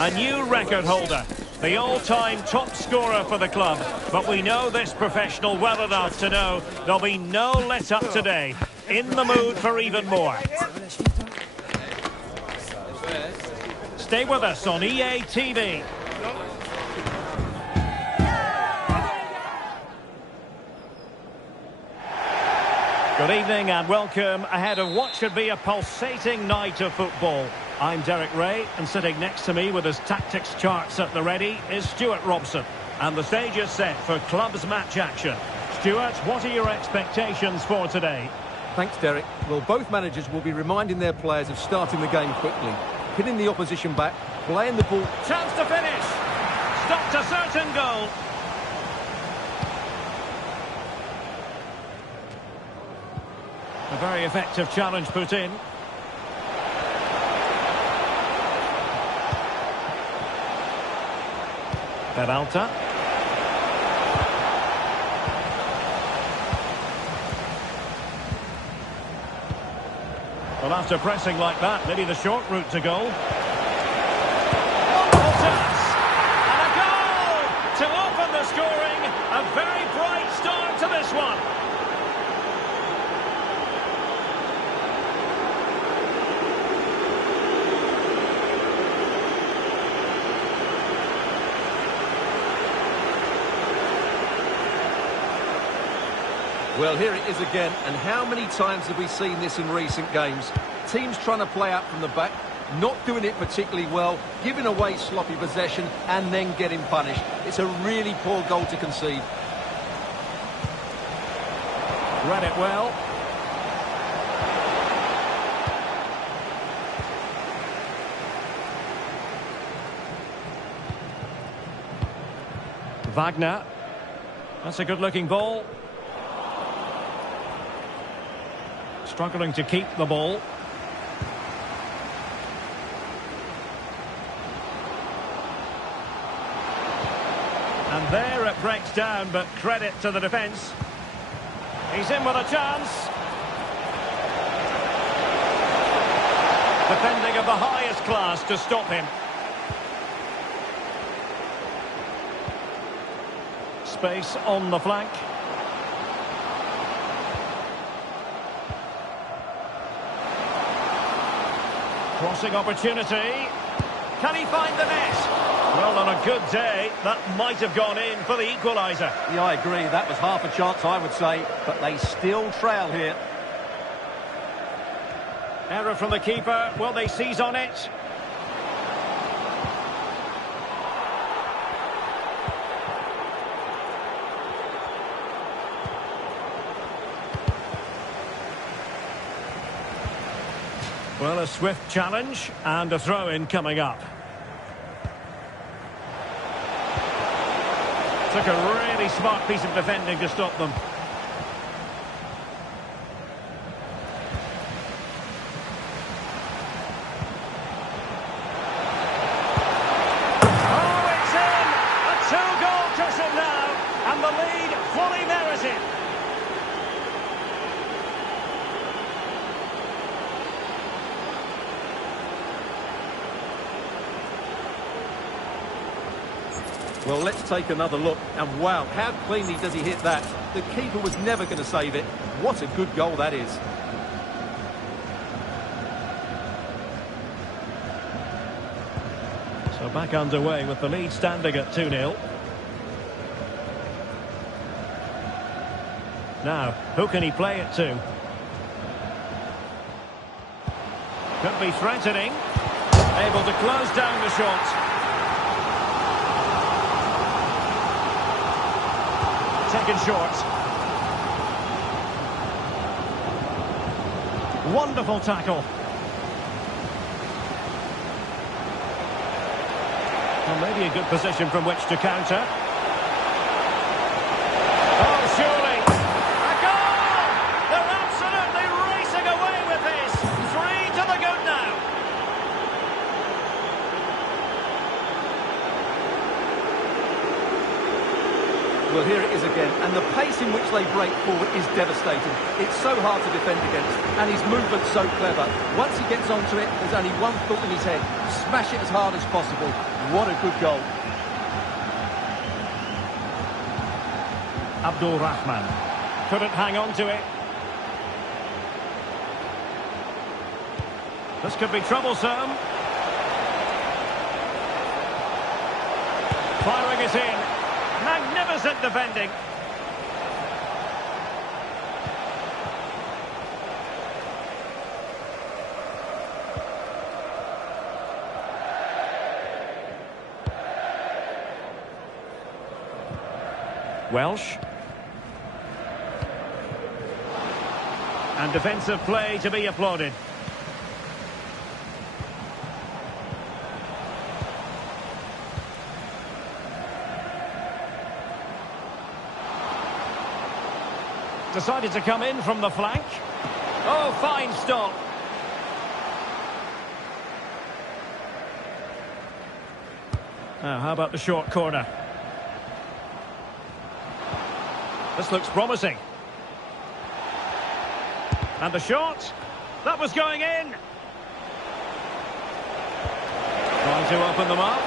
A new record holder, the all-time top scorer for the club. But we know this professional well enough to know there'll be no let-up today. In the mood for even more. Stay with us on EA TV. Good evening and welcome ahead of what should be a pulsating night of football. I'm Derek Ray, and sitting next to me with his tactics charts at the ready is Stuart Robson. And the stage is set for clubs match action. Stuart, what are your expectations for today? Thanks, Derek. Well, both managers will be reminding their players of starting the game quickly, pinning the opposition back, playing the ball. Chance to finish! Stopped a certain goal. A very effective challenge put in. Peralta. Well, after pressing like that, maybe the short route to goal. Chance! And a goal! To open the scoring. A very bright start to this one. Well, here it is again, and how many times have we seen this in recent games? Teams trying to play out from the back, not doing it particularly well, giving away sloppy possession, and then getting punished. It's a really poor goal to concede. Read it well. Wagner. That's a good-looking ball. Struggling to keep the ball. And there it breaks down, but credit to the defence. He's in with a chance. Defending of the highest class to stop him. Space on the flank. Crossing opportunity. Can he find the net? Well, on a good day, that might have gone in for the equaliser. Yeah, I agree. That was half a chance, I would say. But they still trail here. Error from the keeper. Will they seize on it? Well, a swift challenge and a throw-in coming up. Took a really smart piece of defending to stop them. Oh, it's in! A two-goal cushion now, and the lead fully merited. Well, let's take another look. And wow, how cleanly does he hit that? The keeper was never going to save it. What a good goal that is. So back underway with the lead standing at 2-0. Now, who can he play it to? Could be threatening. Able to close down the shot. Taken short. Wonderful tackle. Well, maybe a good position from which to counter. Oh, surely. A goal! They're absolutely racing away with this. 3 to the good now. Well, here it is again, and the pace in which they break forward is devastating. It's so hard to defend against, and his movement's so clever. Once he gets onto it, there's only one thought in his head: smash it as hard as possible. What a good goal. Abdul Rahman couldn't hang on to it. This could be troublesome. Firing it in. Magnificent defending. Welsh. And defensive play to be applauded. Decided to come in from the flank. Oh, fine stop. Now, how about the short corner? This looks promising. And the shot. That was going in. Trying to open them up.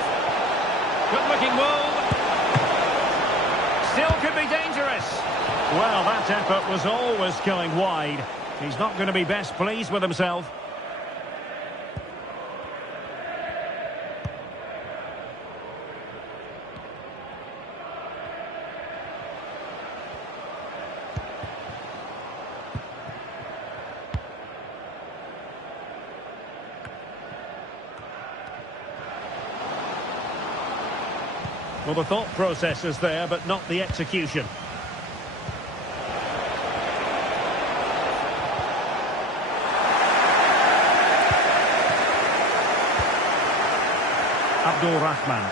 Good looking move. Still could be dangerous. Well, that effort was always going wide. He's not going to be best pleased with himself. Well, the thought process is there, but not the execution. Abdul Rahman.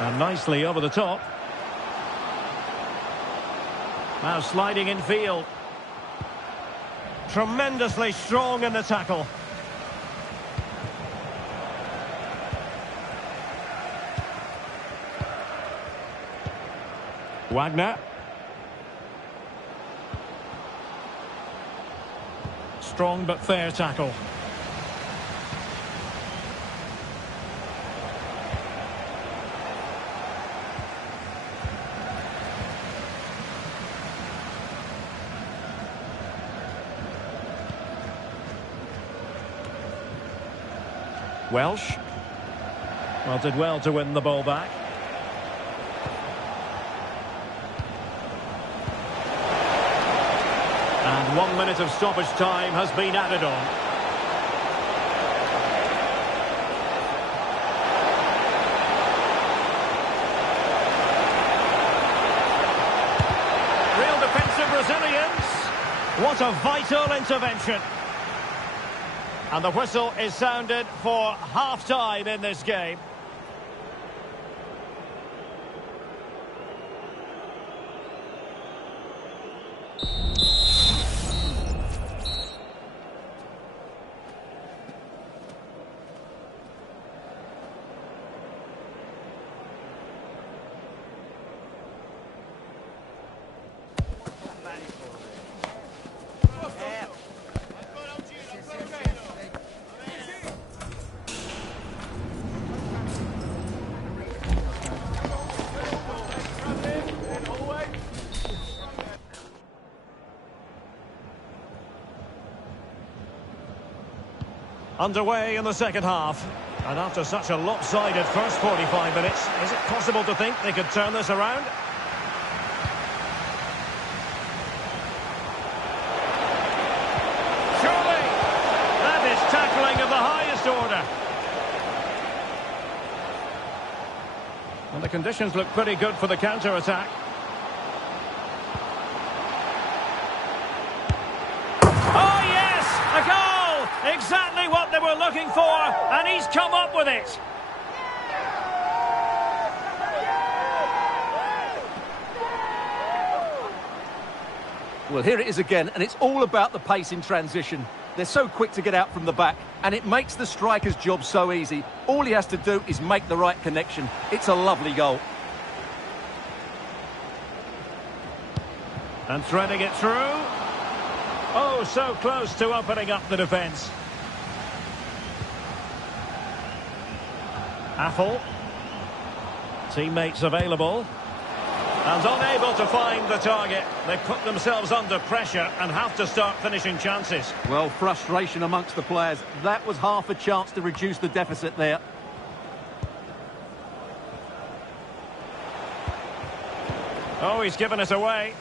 And nicely over the top. Now sliding in field. Tremendously strong in the tackle. Wagner. Strong but fair tackle. Welsh. Well, did well to win the ball back. And 1 minute of stoppage time has been added on. Real defensive resilience. What a vital intervention. And the whistle is sounded for half-time in this game. Underway in the second half. And after such a lopsided first 45 minutes, is it possible to think they could turn this around? Surely! That is tackling of the highest order. And the conditions look pretty good for the counter-attack. Oh yes! A goal! Exactly what they were looking for, and he's come up with it. Well, here it is again, and it's all about the pace in transition. They're so quick to get out from the back, and it makes the striker's job so easy. All he has to do is make the right connection. It's a lovely goal. And threading it through. Oh, so close to opening up the defence. Apple. Teammates available. And unable to find the target. They put themselves under pressure and have to start finishing chances. Well, frustration amongst the players. That was half a chance to reduce the deficit there. Oh, he's given it away.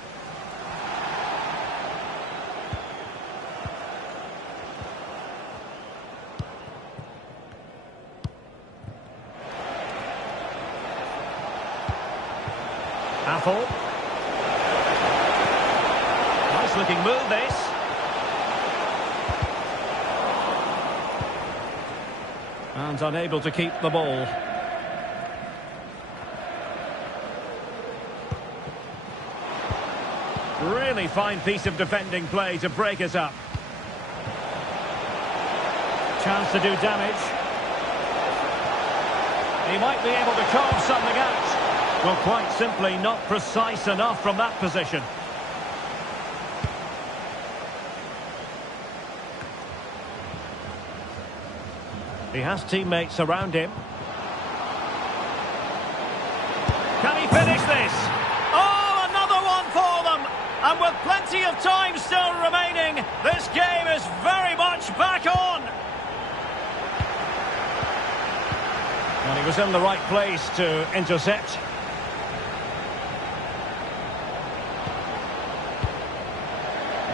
Apple. Nice looking move, this. And unable to keep the ball. Really fine piece of defending play to break it up. Chance to do damage. He might be able to carve something out. Well, quite simply not precise enough from that position. He has teammates around him. Can he finish this? Oh, another one for them! And with plenty of time still remaining, this game is very much back on! And he was in the right place to intercept.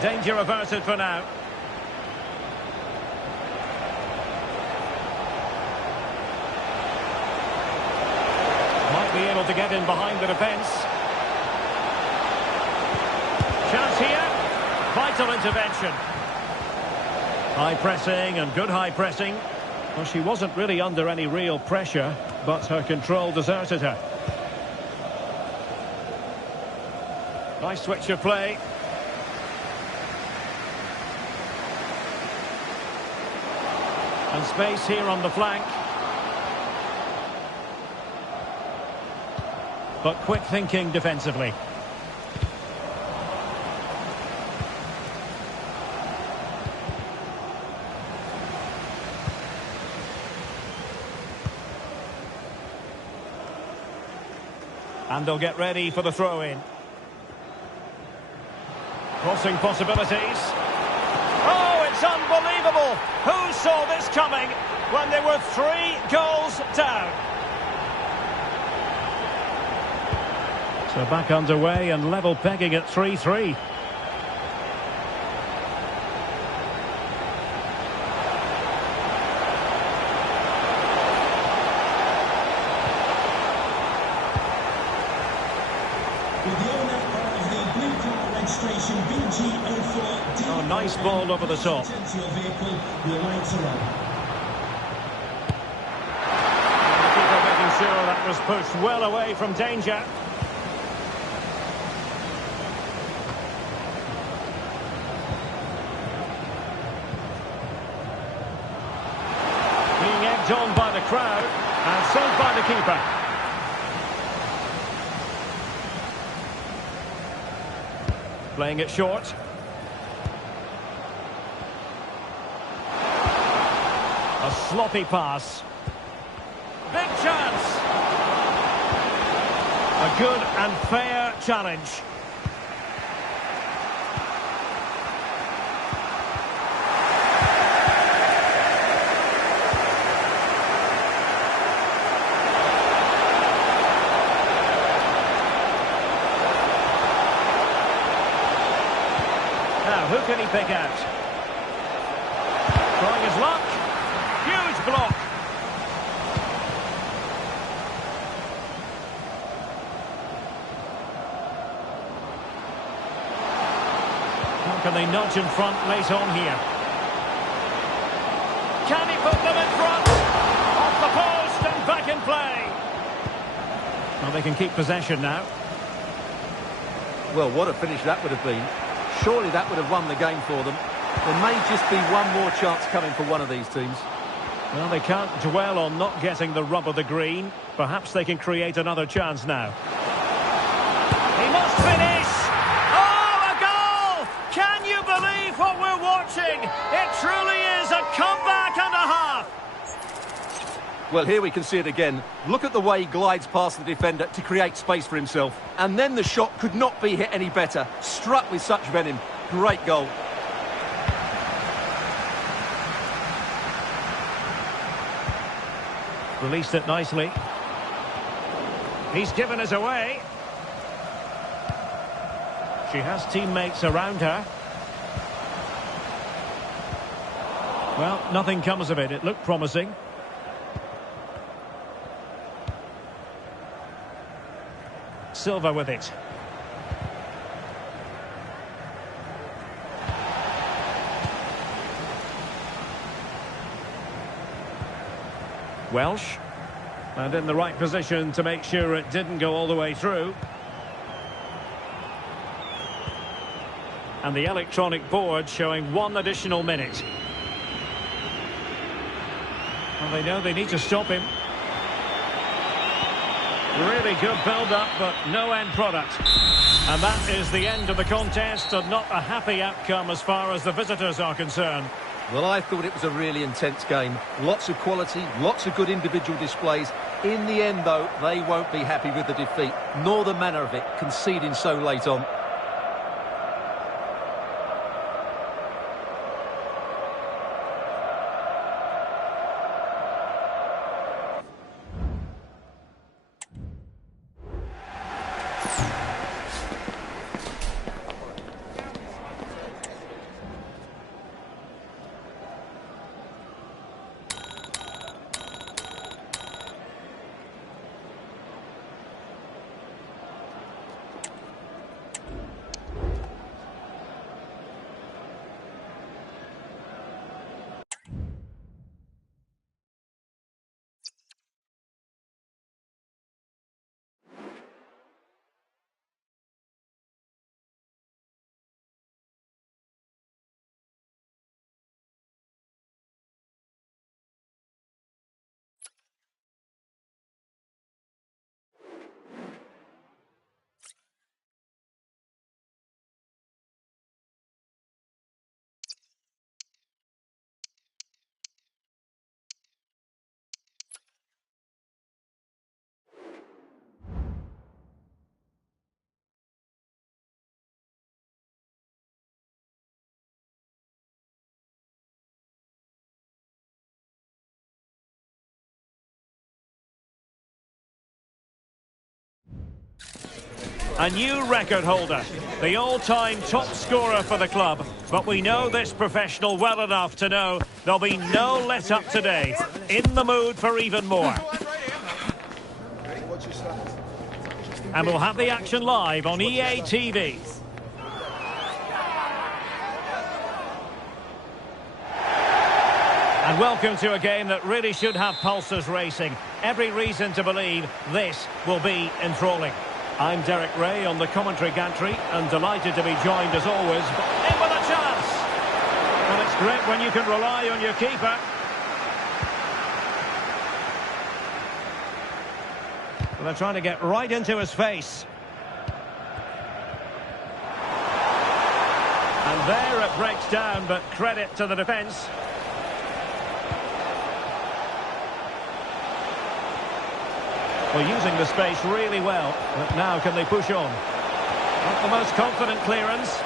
Danger averted for now. Might be able to get in behind the defence. Chance here. Vital intervention. High pressing and good high pressing. Well, she wasn't really under any real pressure, but her control deserted her. Nice switch of play. And space here on the flank. But quick thinking defensively. And they'll get ready for the throw-in. Crossing possibilities. Oh, it's unbelievable! Who saw this coming when they were 3 goals down? So back underway and level pegging at 3-3. Oh, nice ball over the top. The keeper making sure that was pushed well away from danger. Being egged on by the crowd and saved by the keeper. Playing it short. A sloppy pass. Big chance. A good and fair challenge. Now, who can he pick out? Trying his luck. Huge block. How can they nudge in front late on here? Can he put them in front? Off the post and back in play. Well, they can keep possession now. Well, what a finish that would have been. Surely that would have won the game for them. There may just be one more chance coming for one of these teams. Well, they can't dwell on not getting the rub of the green. Perhaps they can create another chance now. He must finish! Oh, marching. It truly is a comeback and a half. Well, here we can see it again. Look at the way he glides past the defender to create space for himself. And then the shot could not be hit any better. Struck with such venom. Great goal. Released it nicely. He's given us away. She has teammates around her. Well, nothing comes of it. It looked promising. Silva with it. Welsh. And in the right position to make sure it didn't go all the way through. And the electronic board showing 1 additional minute. Well, they know they need to stop him. Really good build-up, but no end product. And that is the end of the contest, and not a happy outcome as far as the visitors are concerned. Well, I thought it was a really intense game. Lots of quality, lots of good individual displays. In the end, though, they won't be happy with the defeat, nor the manner of it, conceding so late on. A new record holder, the all-time top scorer for the club. But we know this professional well enough to know there'll be no let-up today. In the mood for even more. And we'll have the action live on EA TV. And welcome to a game that really should have pulses racing. Every reason to believe this will be enthralling. I'm Derek Ray on the commentary gantry and delighted to be joined as always. In with a chance! Well, it's great when you can rely on your keeper. Well, they're trying to get right into his face. And there it breaks down, but credit to the defence. Well, using the space really well, but now can they push on? Not the most confident clearance.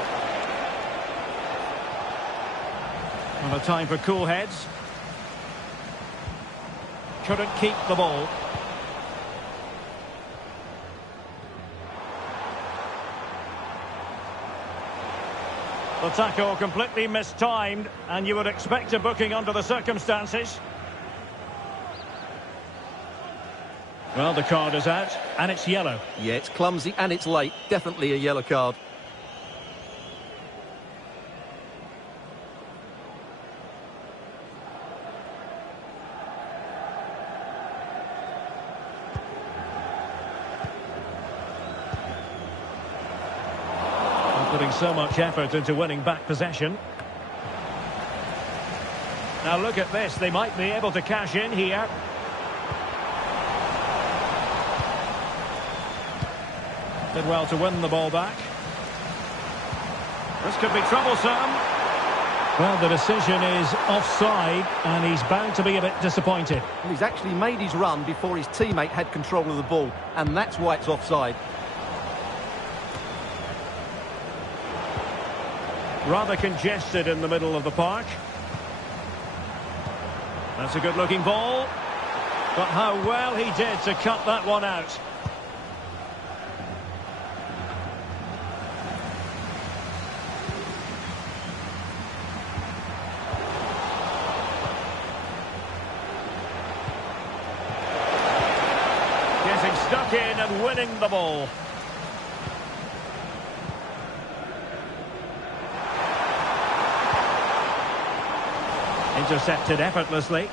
Well, a time for cool heads. Couldn't keep the ball. The tackle completely mistimed, and you would expect a booking under the circumstances. Well, the card is out, and it's yellow. Yeah, it's clumsy and it's late. Definitely a yellow card. They're putting so much effort into winning back possession. Now look at this. They might be able to cash in here. Did well to win the ball back. This could be troublesome. Well, the decision is offside, and he's bound to be a bit disappointed. Well, he's actually made his run before his teammate had control of the ball, and that's why it's offside. Rather congested in the middle of the park. That's a good-looking ball. But how well he did to cut that one out. Getting stuck in and winning the ball. Intercepted effortlessly.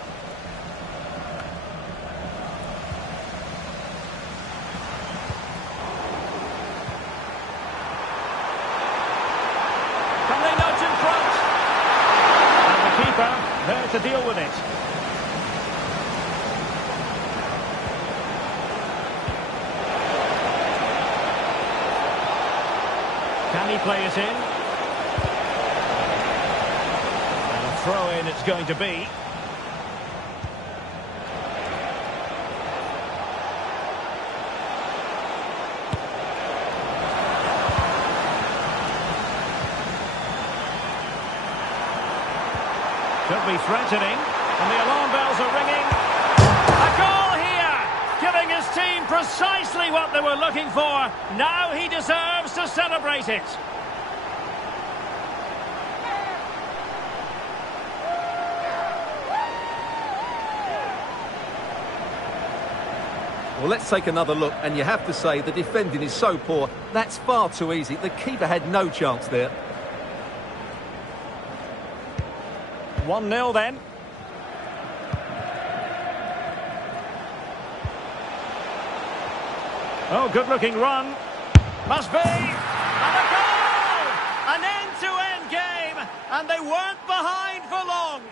Can they nudge in front? And the keeper there to deal with it. Can he play it in? Throw-in it's going to be. Could be threatening, and the alarm bells are ringing. A goal here, giving his team precisely what they were looking for. Now he deserves to celebrate it. Well, let's take another look, and you have to say the defending is so poor. That's far too easy. The keeper had no chance there. 1-0 then. Oh, good-looking run. Must be. And a goal! An end-to-end game, and they weren't behind for long.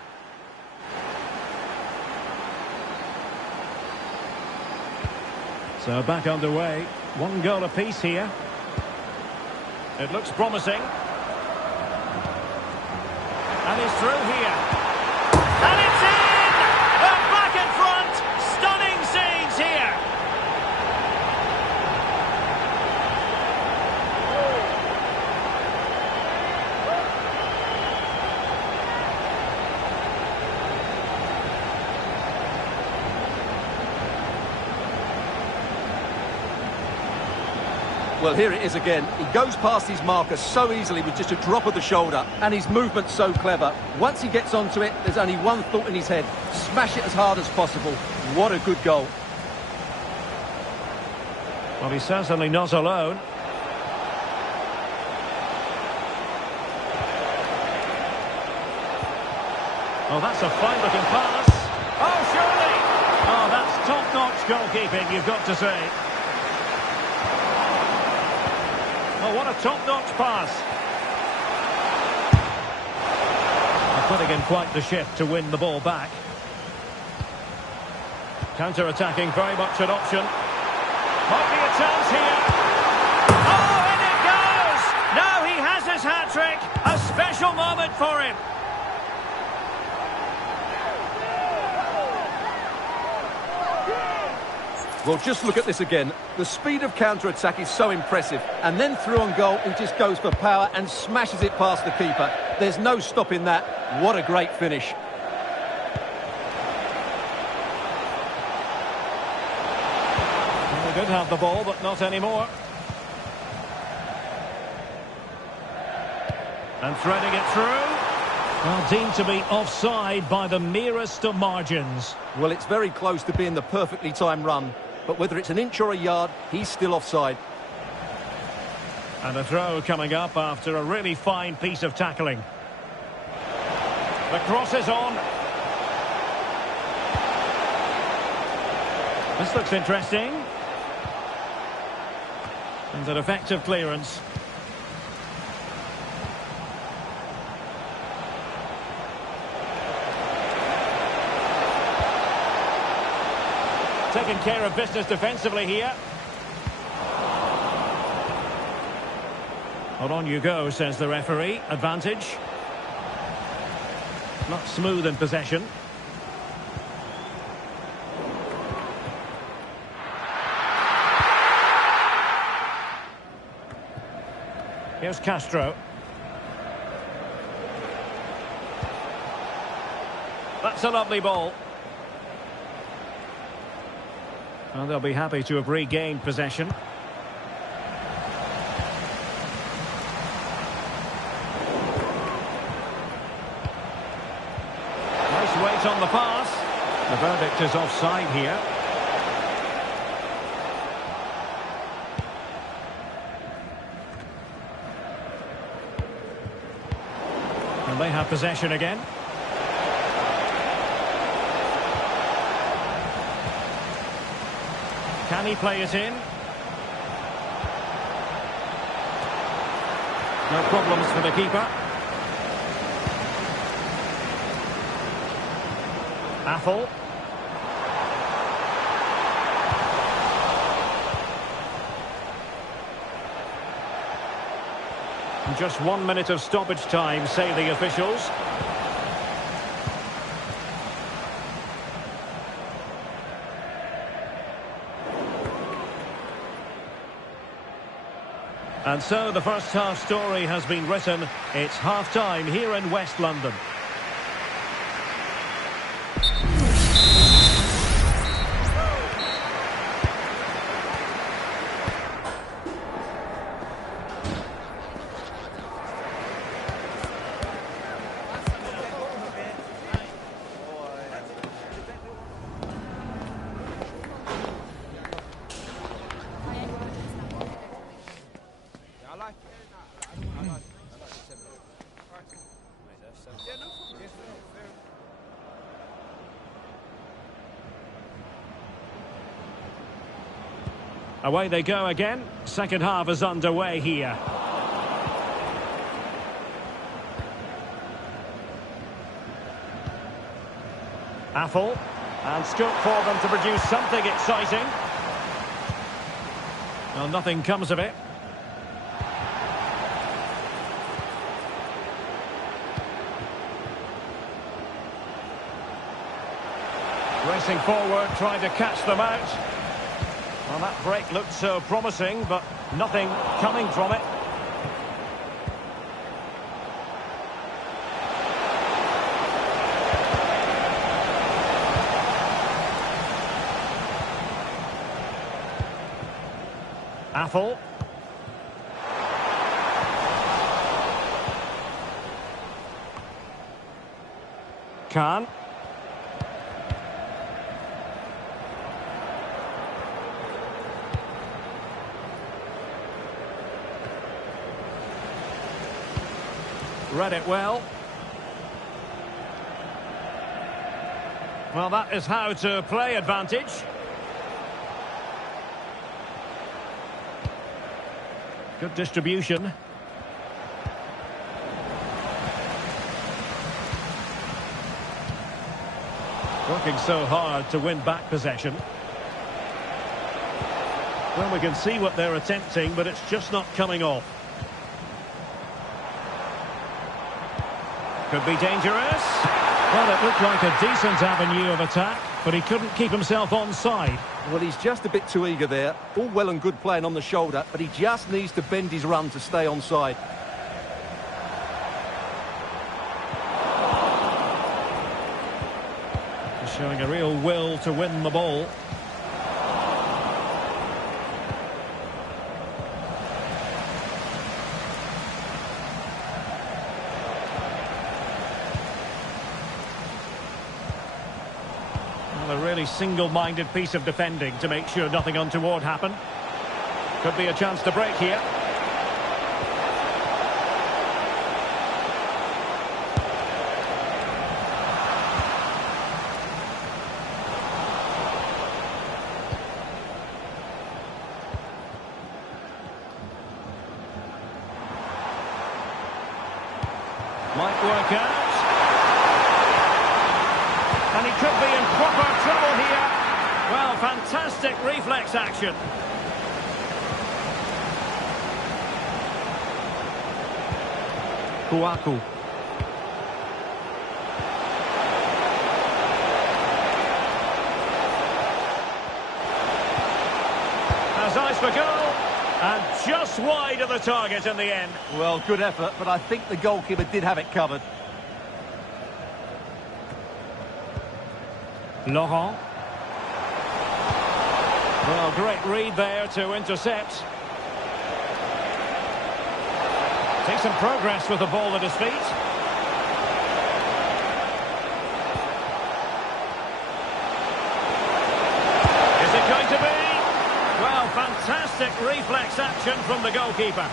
So back underway. 1 goal apiece here. It looks promising. And he's through here. And it's in! They're back in front! Stunning scenes here! Well, here it is again. He goes past his marker so easily with just a drop of the shoulder, and his movement's so clever. Once he gets onto it, there's only one thought in his head: smash it as hard as possible. What a good goal. Well, he's certainly not alone. Oh, that's a fine-looking pass. Oh, surely! Oh, that's top-notch goalkeeping, you've got to say. Oh, what a top-notch pass. They're putting in quite the shift to win the ball back. Counter-attacking, very much an option. Might be a chance here. Oh, in it goes! Now he has his hat-trick. A special moment for him. Well, just look at this again. The speed of counter-attack is so impressive. And then through on goal, he just goes for power and smashes it past the keeper. There's no stopping that. What a great finish. Well, they did have the ball, but not anymore. And threading it through. Well, deemed to be offside by the merest of margins. Well, it's very close to being the perfectly timed run. But whether it's an inch or a yard, he's still offside. And a throw coming up after a really fine piece of tackling. The cross is on. This looks interesting. And an effective clearance. Taking care of business defensively here. Well, on you go, says the referee. Advantage. Not smooth in possession. Here's Castro. That's a lovely ball. Well, they'll be happy to have regained possession. Nice weight on the pass. The verdict is offside here. And they have possession again. Can he play it in? No problems for the keeper. Affle. Just 1 minute of stoppage time, say the officials. And so the first half story has been written. It's half-time here in West London. Away they go again. Second half is underway here. Affle. And scope for them to produce something exciting. Well, nothing comes of it. Racing forward, trying to catch them out. Well, that break looked so promising, but nothing coming from it. Affle. Khan. Read it well. Well, that is how to play advantage. Good distribution. Working so hard to win back possession. Well, we can see what they're attempting, but it's just not coming off. Could be dangerous. Well, it looked like a decent avenue of attack, but he couldn't keep himself onside. Well, he's just a bit too eager there. All well and good playing on the shoulder, but he just needs to bend his run to stay onside. He's showing a real will to win the ball. A really single-minded piece of defending to make sure nothing untoward happened. Could be a chance to break here. Might work out. And he could be in proper trouble here. Well, fantastic reflex action. Kouakou. for goal. And just wide of the target in the end. Well, good effort, but I think the goalkeeper did have it covered. Laurent. Well, great read there to intercept. Takes some progress with the ball at his feet. Is it going to be? Well, fantastic reflex action from the goalkeeper.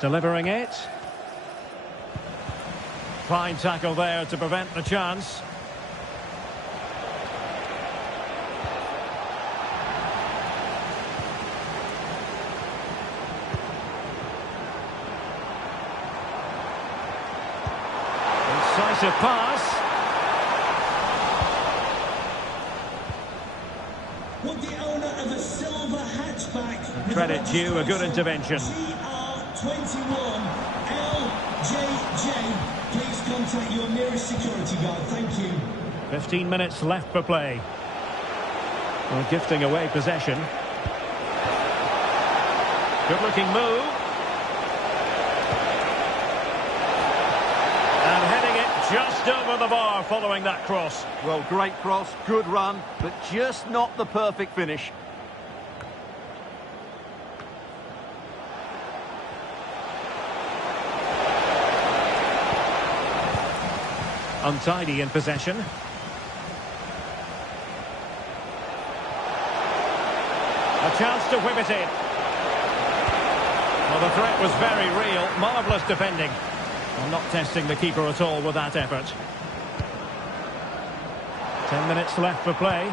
Delivering it. Fine tackle there to prevent the chance. Incisive pass. Would the owner of a silver hatchback Credit due, a good intervention. GR21 LJJ, please contact your nearest security guard. Thank you. 15 minutes left for play. Well, gifting away possession. Good looking move. And heading it just over the bar following that cross. Well, great cross, good run, but just not the perfect finish. Untidy in possession. A chance to whip it in. Well, the threat was very real. Marvellous defending. Well, not testing the keeper at all with that effort. 10 minutes left for play.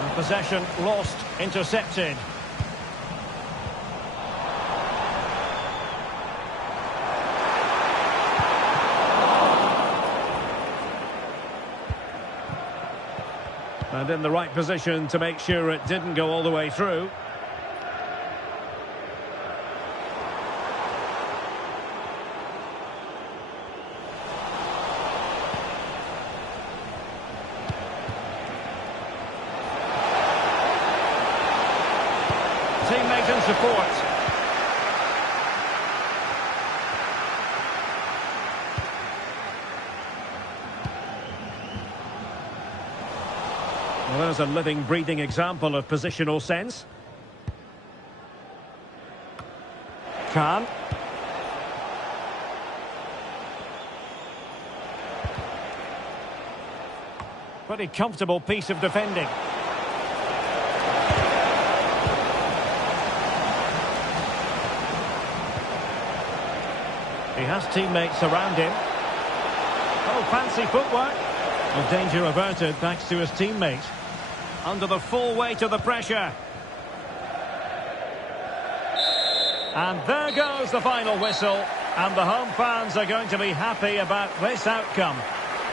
And possession lost, intercepted. And in the right position to make sure it didn't go all the way through. Teammate and support. Well, there's a living, breathing example of positional sense. Khan. Pretty comfortable piece of defending. He has teammates around him. Oh, fancy footwork. Well, danger averted thanks to his teammate. Under the full weight of the pressure. And there goes the final whistle. And the home fans are going to be happy about this outcome.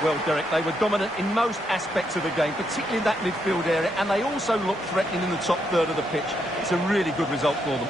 Well, Derek, they were dominant in most aspects of the game, particularly in that midfield area, and they also looked threatening in the top third of the pitch. It's a really good result for them.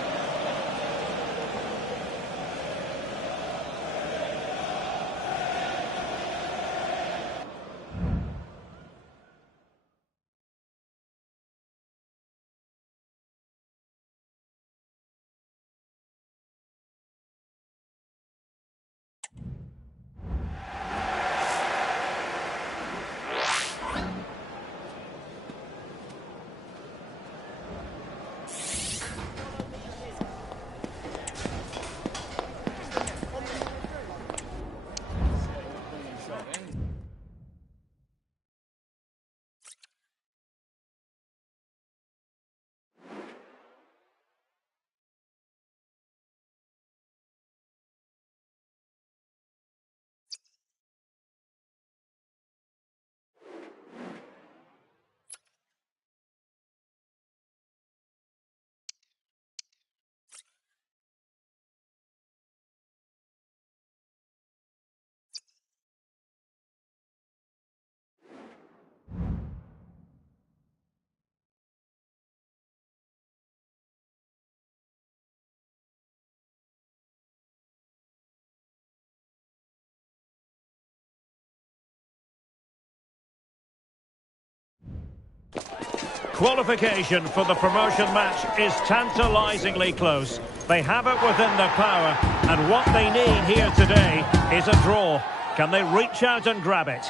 Qualification for the promotion match is tantalisingly close. They have it within their power, and what they need here today is a draw. Can they reach out and grab it?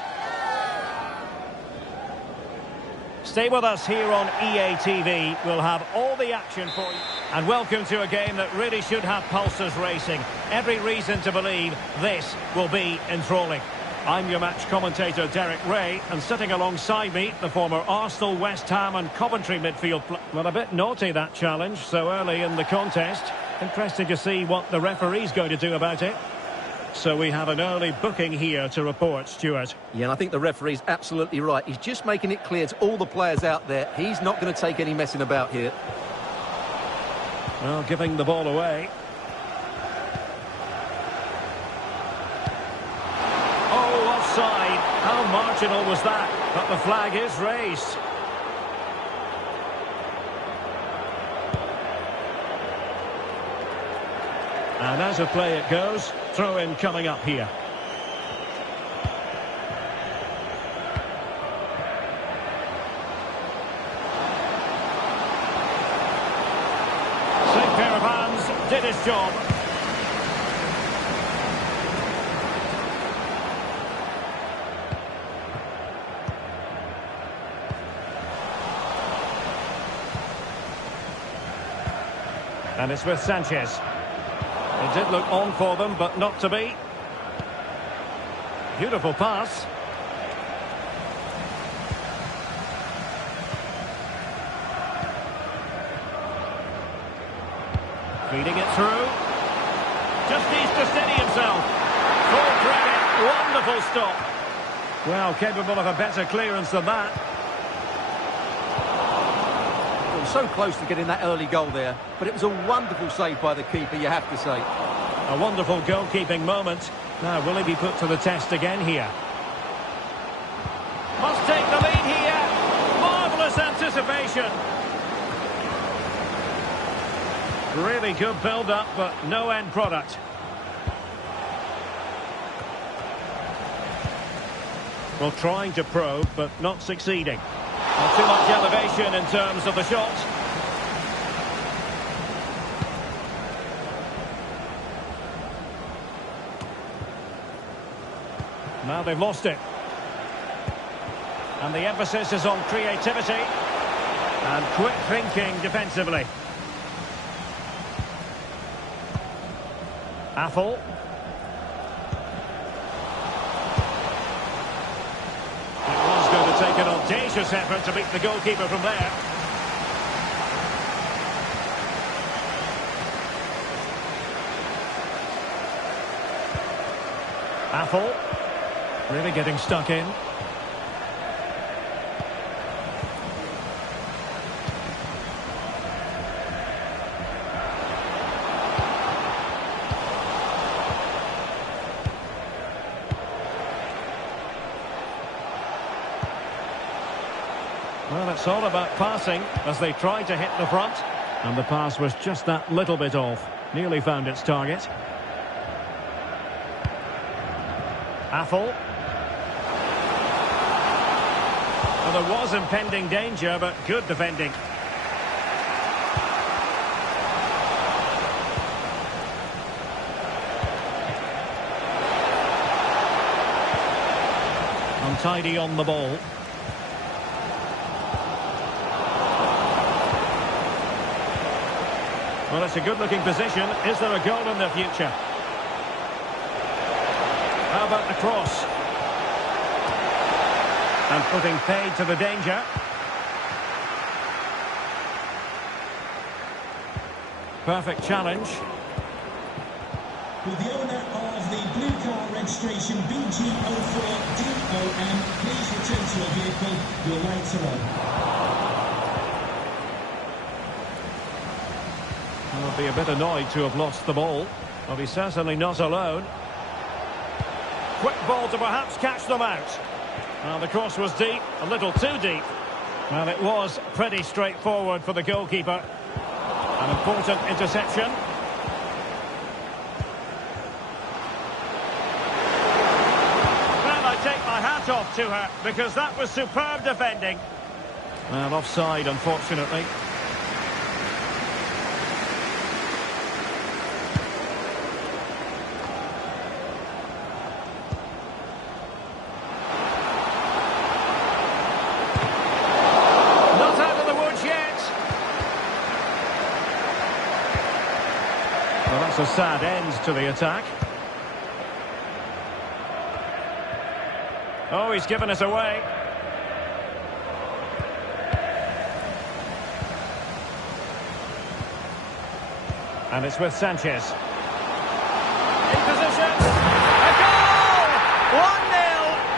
Stay with us here on EA TV. We'll have all the action for you. And welcome to a game that really should have pulses racing. Every reason to believe this will be enthralling. I'm your match commentator, Derek Ray, and sitting alongside me, the former Arsenal, West Ham and Coventry midfield player. Well, a bit naughty, that challenge, so early in the contest. Interesting to see what the referee's going to do about it. So we have an early booking here to report, Stuart. Yeah, and I think the referee's absolutely right. He's just making it clear to all the players out there, he's not going to take any messing about here. Well, giving the ball away. Oh, offside. How marginal was that? But the flag is raised. And as a play it goes, throw-in coming up here. Same pair of hands, did his job. And it's with Sanchez. It did look on for them, but not to be. Beautiful pass. Feeding it through. Just needs to steady himself. Full credit. Wonderful stop. Well, capable of a better clearance than that. So close to getting that early goal there, but it was a wonderful save by the keeper, you have to say. A wonderful goalkeeping moment. Now, will he be put to the test again here? Must take the lead here. Marvellous anticipation. Really good build-up, but no end product. Well, trying to probe, but not succeeding. Not too much elevation in terms of the shot. Now they've lost it. And the emphasis is on creativity and quick thinking defensively. Affle. Take an audacious effort to beat the goalkeeper from there. Affle. Really getting stuck in. Well, it's all about passing as they tried to hit the front. And the pass was just that little bit off. Nearly found its target. Affle. Well, there was impending danger, but good defending. Untidy on the ball. Well, it's a good-looking position. Is there a goal in the future? How about the cross? And putting paid to the danger. Perfect challenge. With the owner of the blue car registration BG04DOM, please return to your vehicle. Your lights are on. I'll be a bit annoyed to have lost the ball. Well, he's certainly not alone. Quick ball to perhaps catch them out. Well, the cross was deep, a little too deep. Well, it was pretty straightforward for the goalkeeper. An important interception. Well, I take my hat off to her because that was superb defending. Well, offside, unfortunately. Not out of the woods yet. Well, that's a sad end to the attack. Oh, he's given us away. And it's with Sanchez. In position. A goal! 1-0.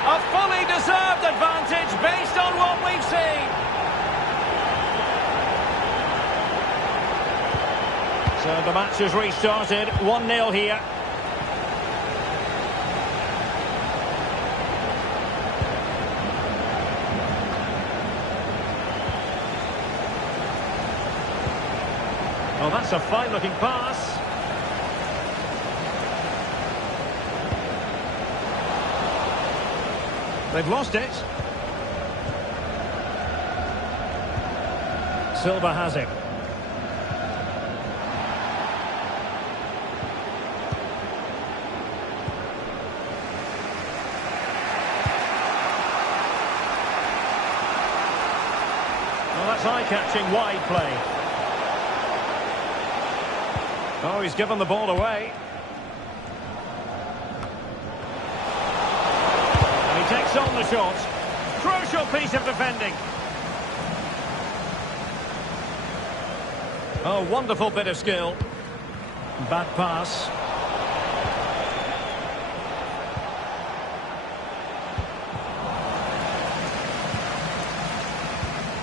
A fully deserved advantage based on what we've seen. So the match has restarted. 1-0 here. Oh, that's a fine-looking pass. They've lost it. Silva has it. Well, that's eye-catching wide play. Oh, he's given the ball away. And he takes on the shot. Crucial piece of defending. Oh, wonderful bit of skill. Bad pass.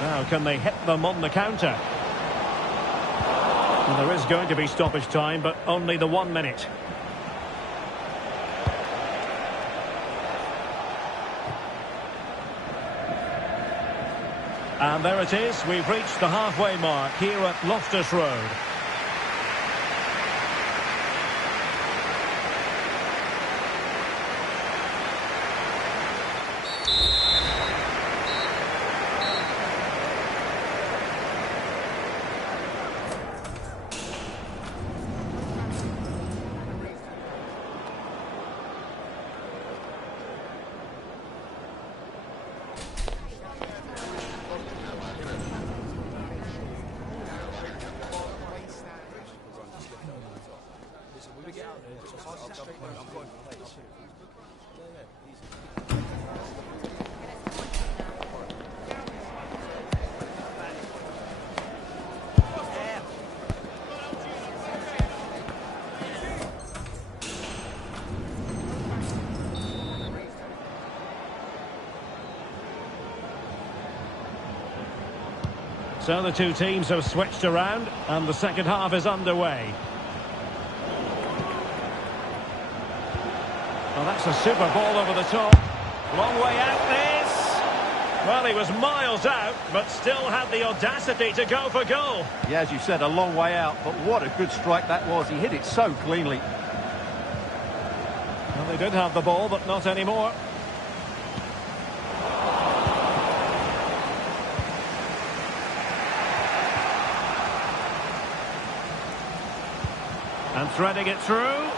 Now, can they hit them on the counter? Well, there is going to be stoppage time, but only the 1 minute. And there it is. We've reached the halfway mark here at Loftus Road. So the two teams have switched around and the second half is underway. Well, that's a super ball over the top. Long way out this. Well, he was miles out, but still had the audacity to go for goal. Yeah, as you said, a long way out, but what a good strike that was. He hit it so cleanly. Well, they did have the ball, but not anymore. And threading it through. Oh,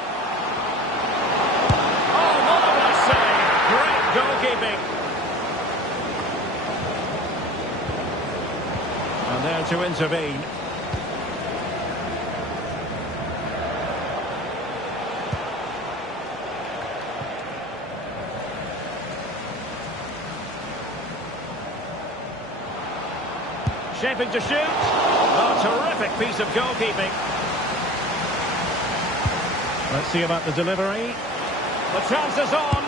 marvellous save. Great goalkeeping. And there to intervene. Shaping to shoot. Oh, terrific piece of goalkeeping. Let's see about the delivery. The chance is on.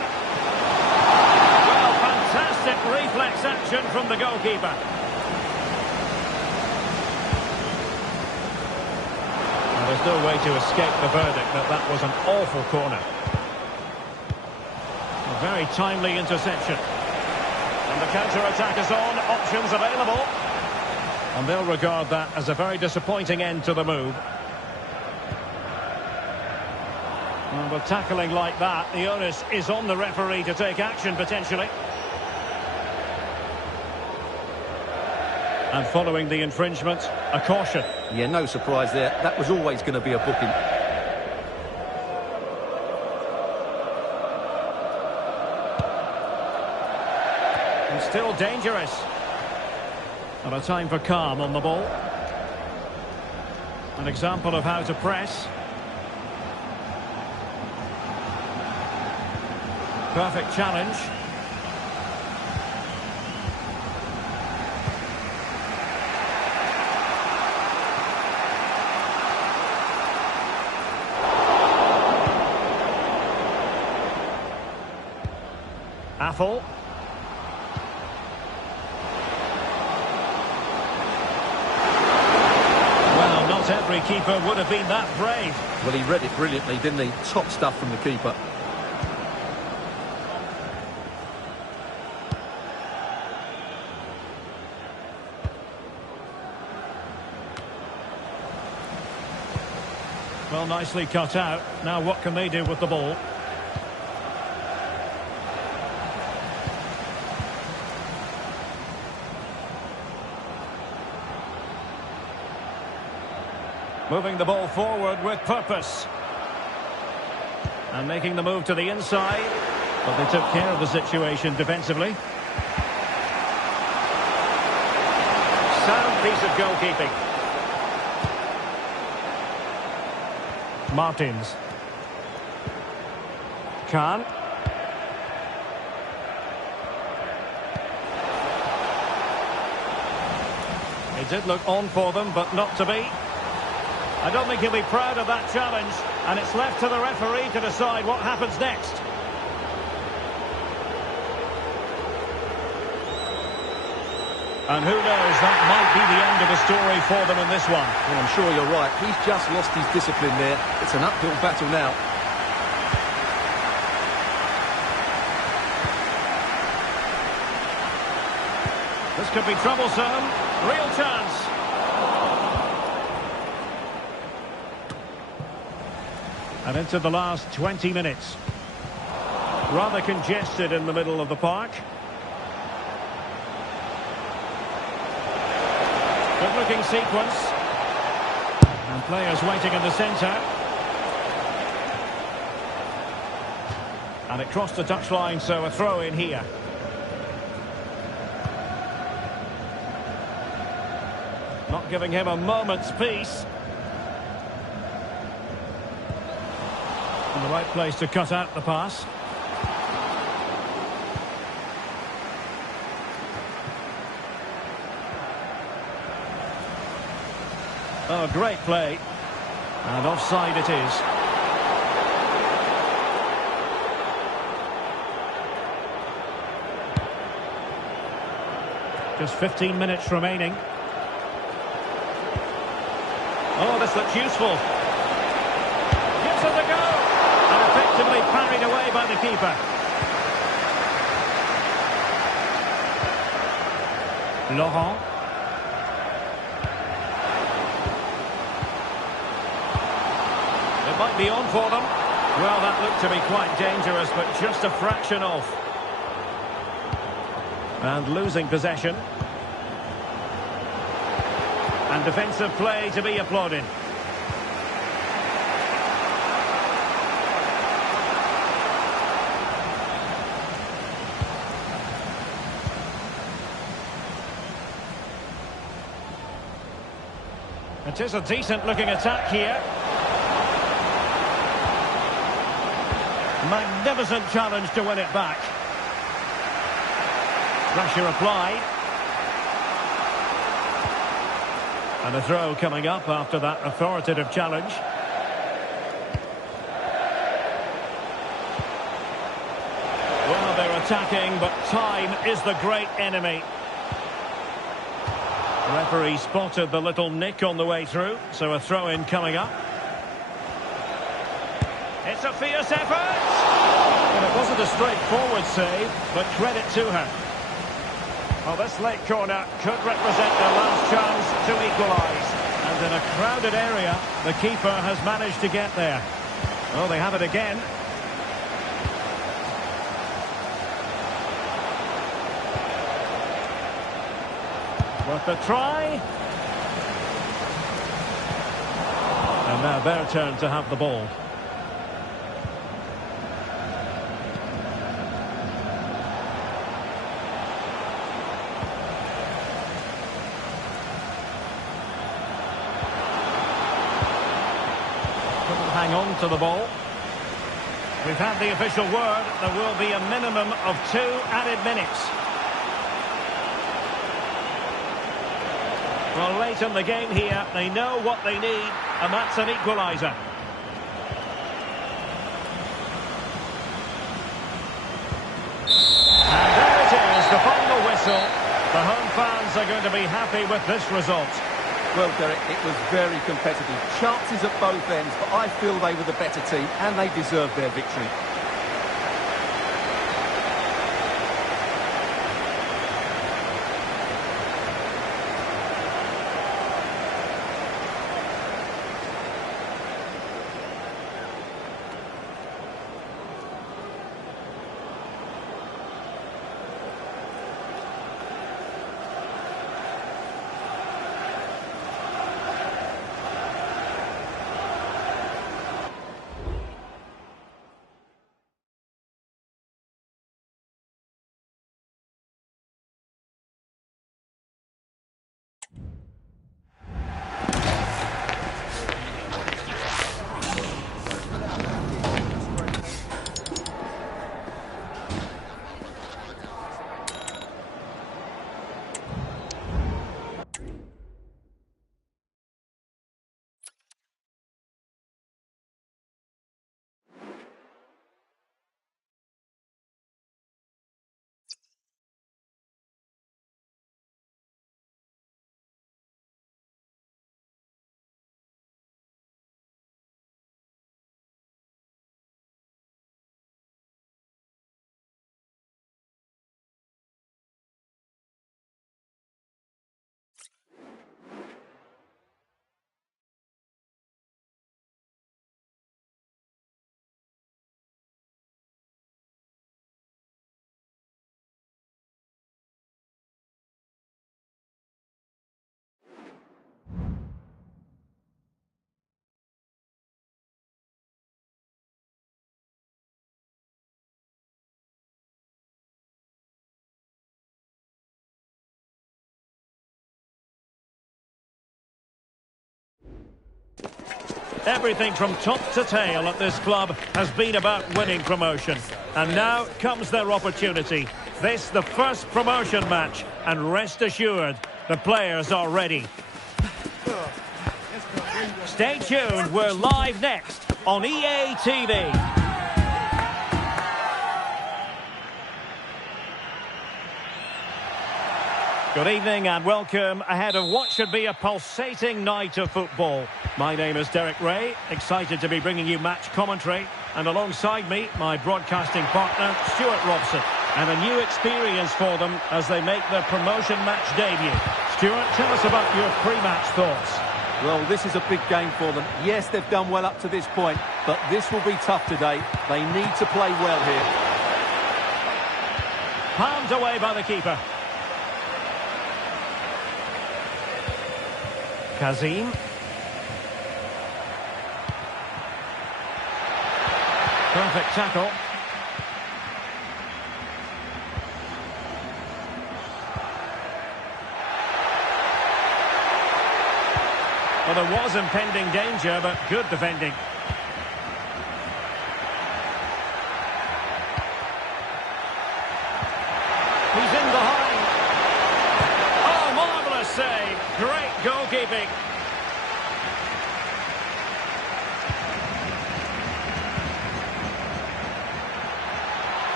Well, fantastic reflex action from the goalkeeper. Well, there's no way to escape the verdict that that was an awful corner. A very timely interception. And the counter-attack is on. Options available. And they'll regard that as a very disappointing end to the move. Well, with tackling like that, the onus is on the referee to take action, potentially. And following the infringement, a caution. Yeah, no surprise there. That was always going to be a booking. And still dangerous. And a time for calm on the ball. An example of how to press. Perfect challenge. Apple. Well, not every keeper would have been that brave. Well, he read it brilliantly, didn't he? Top stuff from the keeper. Well, nicely cut out. Now what can they do with the ball? Moving the ball forward with purpose. And making the move to the inside. But they took care of the situation defensively. Sound piece of goalkeeping. Martins. Khan. It did look on for them, but not to be. I don't think he'll be proud of that challenge, and it's left to the referee to decide what happens next. And who knows, that might be the end of the story for them in this one. Well, I'm sure you're right. He's just lost his discipline there. It's an uphill battle now. This could be troublesome. Real chance. And into the last 20 minutes. Rather congested in the middle of the park. Good-looking sequence. And players waiting in the centre. And it crossed the touchline, so a throw in here. Not giving him a moment's peace. In the right place to cut out the pass. Oh, great play. And offside it is. Just 15 minutes remaining. Oh, this looks useful. Gives it a go. And effectively parried away by the keeper. Laurent. It might be on for them. Well, that looked to be quite dangerous, but just a fraction off. And losing possession. And defensive play to be applauded. It is a decent-looking attack here. Magnificent challenge to win it back. Pressure applied. And a throw coming up after that authoritative challenge. Well, they're attacking, but time is the great enemy. The referee spotted the little nick on the way through, so a throw-in coming up. It's a fierce effort! And it wasn't a straightforward save, but credit to her. Well, this late corner could represent their last chance to equalise. And in a crowded area, the keeper has managed to get there. Well, they have it again. With the try. And now their turn to have the ball. Couldn't hang on to the ball. We've had the official word. There will be a minimum of 2 added minutes. Well, late in the game here, they know what they need, and that's an equaliser. And there it is, the final whistle. The home fans are going to be happy with this result. Well, Derek, it was very competitive. Chances at both ends, but I feel they were the better team, and they deserved their victory. Everything from top to tail at this club has been about winning promotion. And now comes their opportunity. This the first promotion match, and rest assured, the players are ready. Stay tuned, we're live next on EA TV. Good evening and welcome ahead of what should be a pulsating night of football. My name is Derek Ray, excited to be bringing you match commentary. And alongside me, my broadcasting partner, Stuart Robson. And a new experience for them as they make their promotion match debut. Stuart, tell us about your pre-match thoughts. Well, this is a big game for them. Yes, they've done well up to this point, but this will be tough today. They need to play well here. Palmed away by the keeper. Kazim. Perfect tackle. Well, there was impending danger, but good defending. He's in behind. Oh, marvellous save. Great goalkeeping.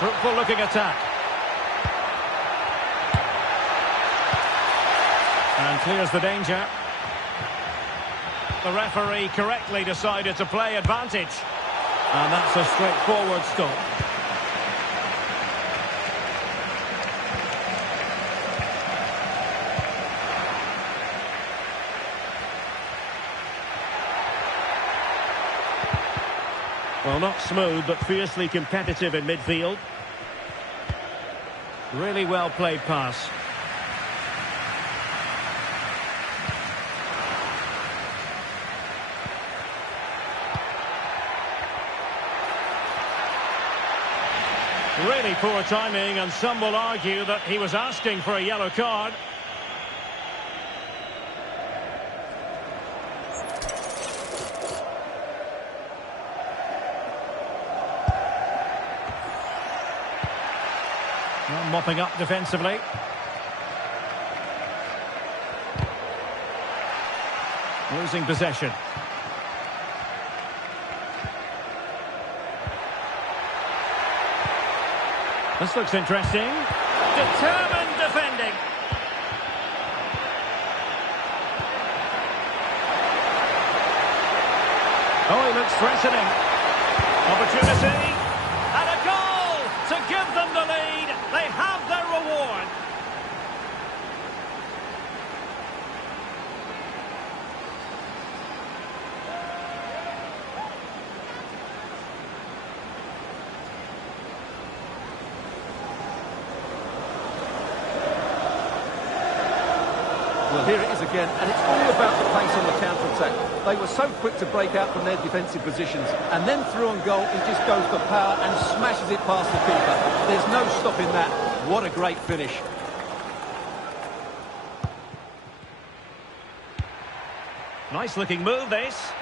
Fruitful looking attack. And clears the danger. The referee correctly decided to play advantage. And that's a straightforward stop. Well, not smooth, but fiercely competitive in midfield. Really well played pass. Really poor timing, and some will argue that he was asking for a yellow card. Well, mopping up defensively. Losing possession. This looks interesting. Determined defending. Oh, he looks threatening. Opportunity. And a goal to give them the lead. They have their reward. Well, here it is again, and it's all about the pace on the counter-attack. They were so quick to break out from their defensive positions, and then through on goal, he just goes for power and smashes it past the keeper. There's no stopping that. What a great finish. Nice-looking move, this.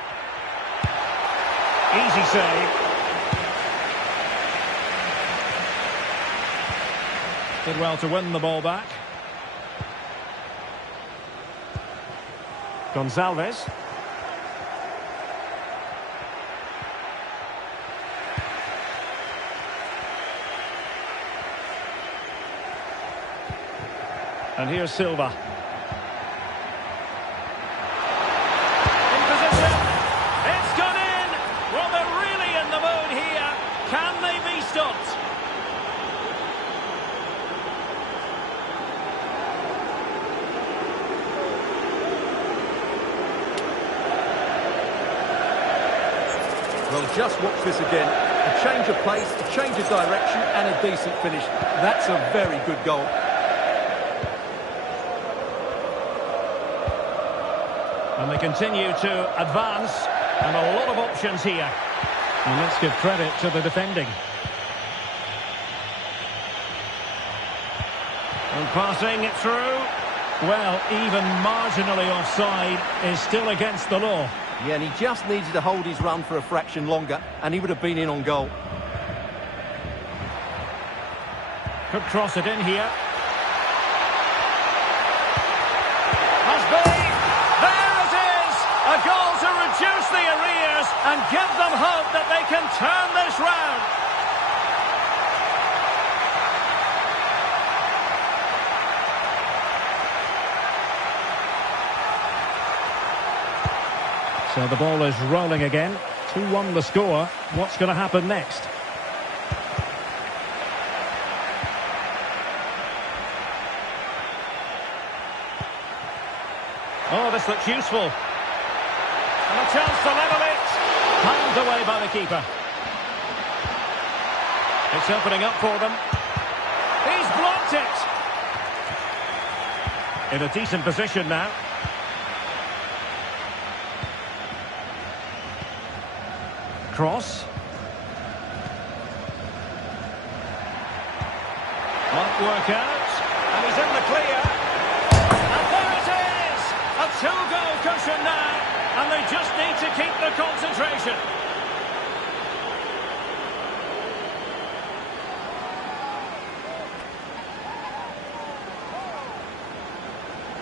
Easy save. Did well to win the ball back. Gonzalez. And here's Silva. In position. It's gone in. Well, they're really in the mood here. Can they be stopped? Well, just watch this again. A change of pace, a change of direction, and a decent finish. That's a very good goal. And they continue to advance, and a lot of options here. And let's give credit to the defending. And passing it through. Well, even marginally offside is still against the law. Yeah, and he just needed to hold his run for a fraction longer, and he would have been in on goal. Could cross it in here. Must be. There it is! A goal to reduce the arrears and give them hope that they can turn this round. So the ball is rolling again. 2-1 the score. What's going to happen next? Oh, this looks useful. And a chance to level it. Timed away by the keeper. It's opening up for them. He's blocked it. In a decent position now. Cross. Might work out. And he's in the clear. And there it is! A two-goal cushion now. And they just need to keep the concentration.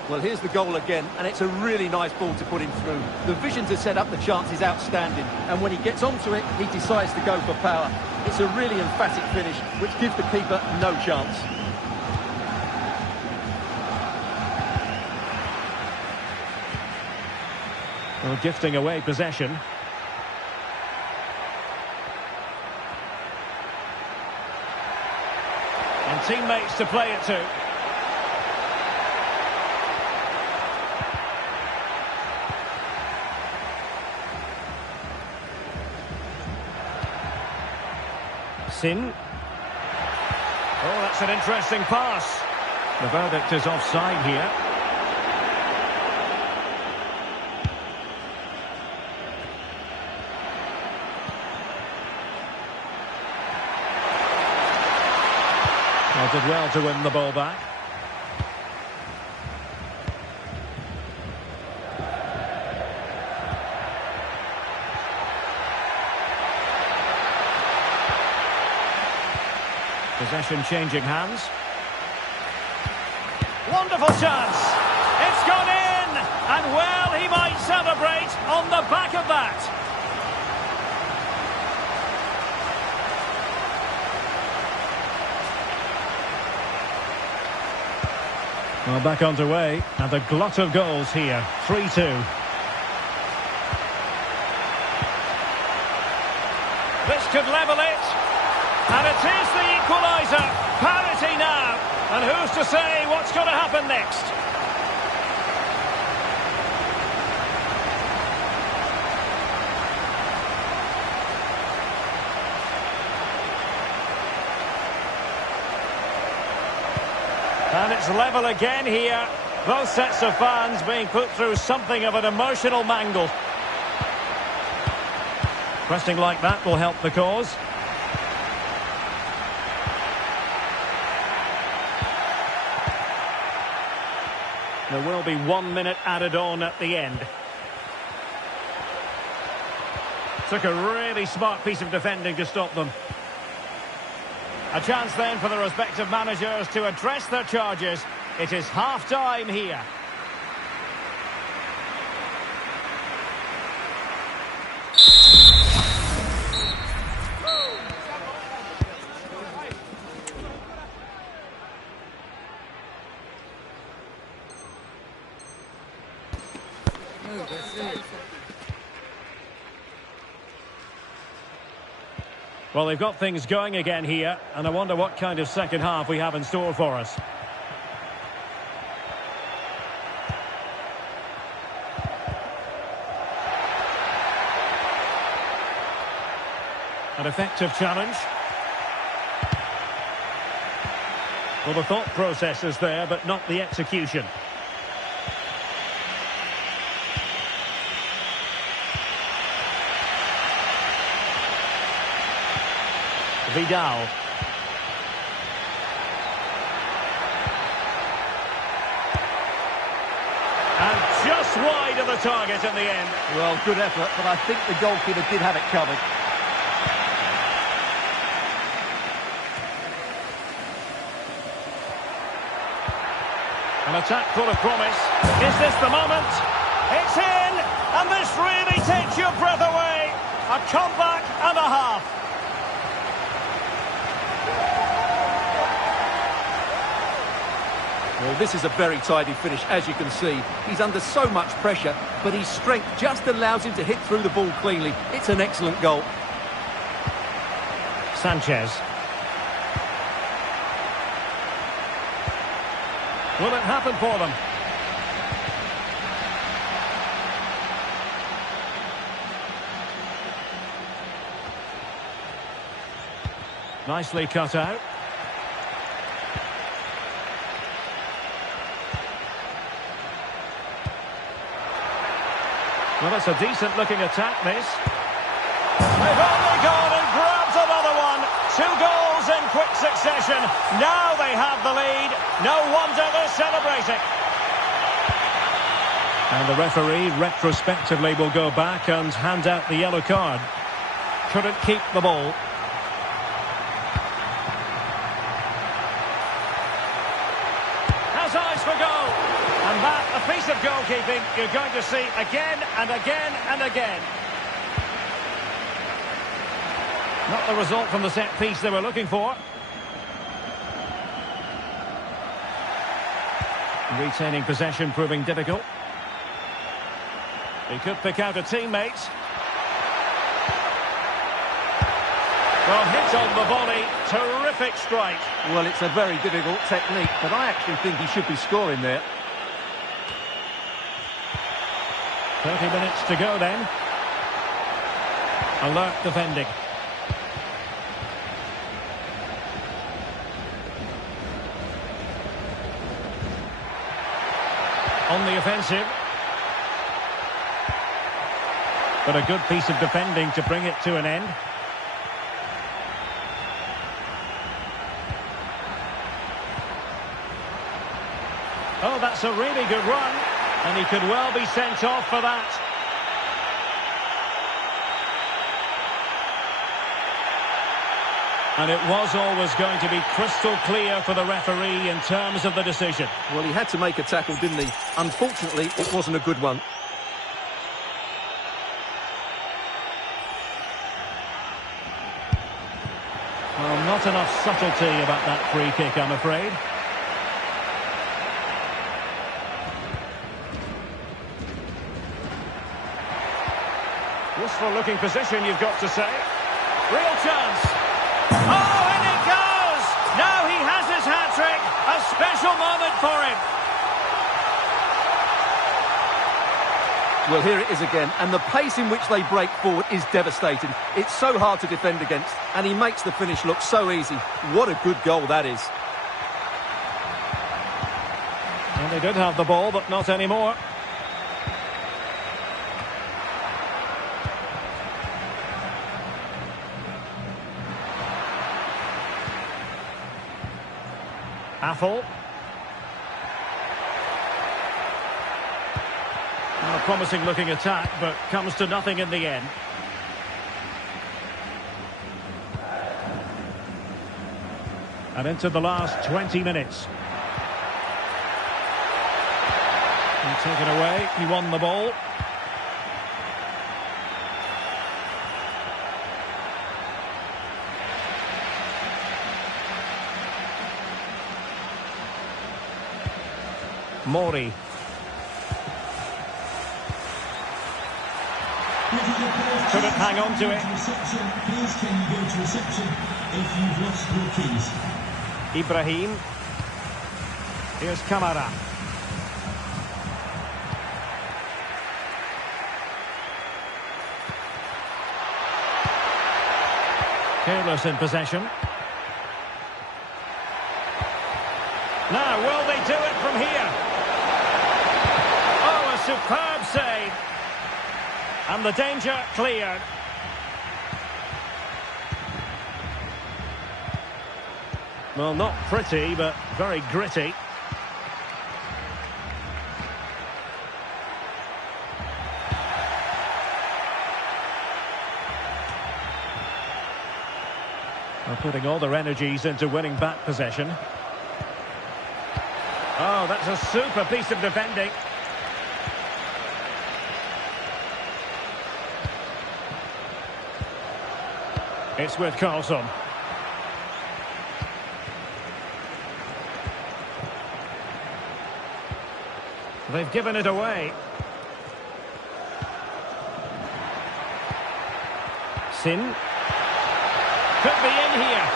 Well, here's the goal again, and it's a really nice ball to put him through. The vision to set up the chance is outstanding, and when he gets onto it, he decides to go for power. It's a really emphatic finish, which gives the keeper no chance. Well, gifting away possession. And teammates to play it to. Sin. Oh, that's an interesting pass. The verdict is offside here. Well, did well to win the ball back. Possession changing hands. Wonderful chance. It's gone in. And well, he might celebrate on the back of that. Well, back underway, and a glut of goals here. 3-2. This could level it. And it is the equaliser. Parity now. And who's to say what's going to happen next? And it's level again here. Both sets of fans being put through something of an emotional mangle. Pressing like that will help the cause. There will be 1 minute added on at the end. Took a really smart piece of defending to stop them. A chance then for the respective managers to address their charges. It is half-time here. Well, they've got things going again here, and I wonder what kind of second half we have in store for us. An effective challenge. Well, the thought process is there, but not the execution. Vidal. And just wide of the target in the end. Well, good effort, but I think the goalkeeper did have it covered. An attack full of promise. Is this the moment? It's in! And this really takes your breath away. A comeback and a half. Well, this is a very tidy finish, as you can see. He's under so much pressure, but his strength just allows him to hit through the ball cleanly. It's an excellent goal. Sanchez. Will it happen for them? Nicely cut out. Well, that's a decent-looking attack, this. They've only gone and grabbed another one. 2 goals in quick succession. Now they have the lead. No wonder they're celebrating. And the referee retrospectively will go back and hand out the yellow card. Couldn't keep the ball. Has eyes for goal. And that, a piece of goalkeeping you're going to see again and again and again. Not the result from the set piece they were looking for. Retaining possession proving difficult. He could pick out a teammate. Well, hit on the volley. Terrific strike. Well, it's a very difficult technique, but I actually think he should be scoring there. 30 minutes to go then. Alert defending. On the offensive. But a good piece of defending to bring it to an end. that's a really good run, and he could well be sent off for that. And it was always going to be crystal clear for the referee in terms of the decision. Well, he had to make a tackle, didn't he? Unfortunately, it wasn't a good one. Well, not enough subtlety about that free kick, I'm afraid. Useful looking position, you've got to say. Real chance. Oh, in it goes! Now he has his hat-trick. A special moment for him. Well, here it is again, and the pace in which they break forward is devastating. It's so hard to defend against, and he makes the finish look so easy. What a good goal that is. Well, they did have the ball, but not anymore. Affle. A promising looking attack, but comes to nothing in the end. And into the last 20 minutes. And taken away, he won the ball. Mori. Couldn't hang on to it. Please can you go to reception if you've lost your keys? Ibrahim. Here's Kamara. Careless in possession. Now, will they do it from here? Oh, a superb save. And the danger cleared. Well, not pretty, but very gritty. They're putting all their energies into winning back possession. Oh, that's a super piece of defending. It's with Carlson. They've given it away. Sin. Could be in here.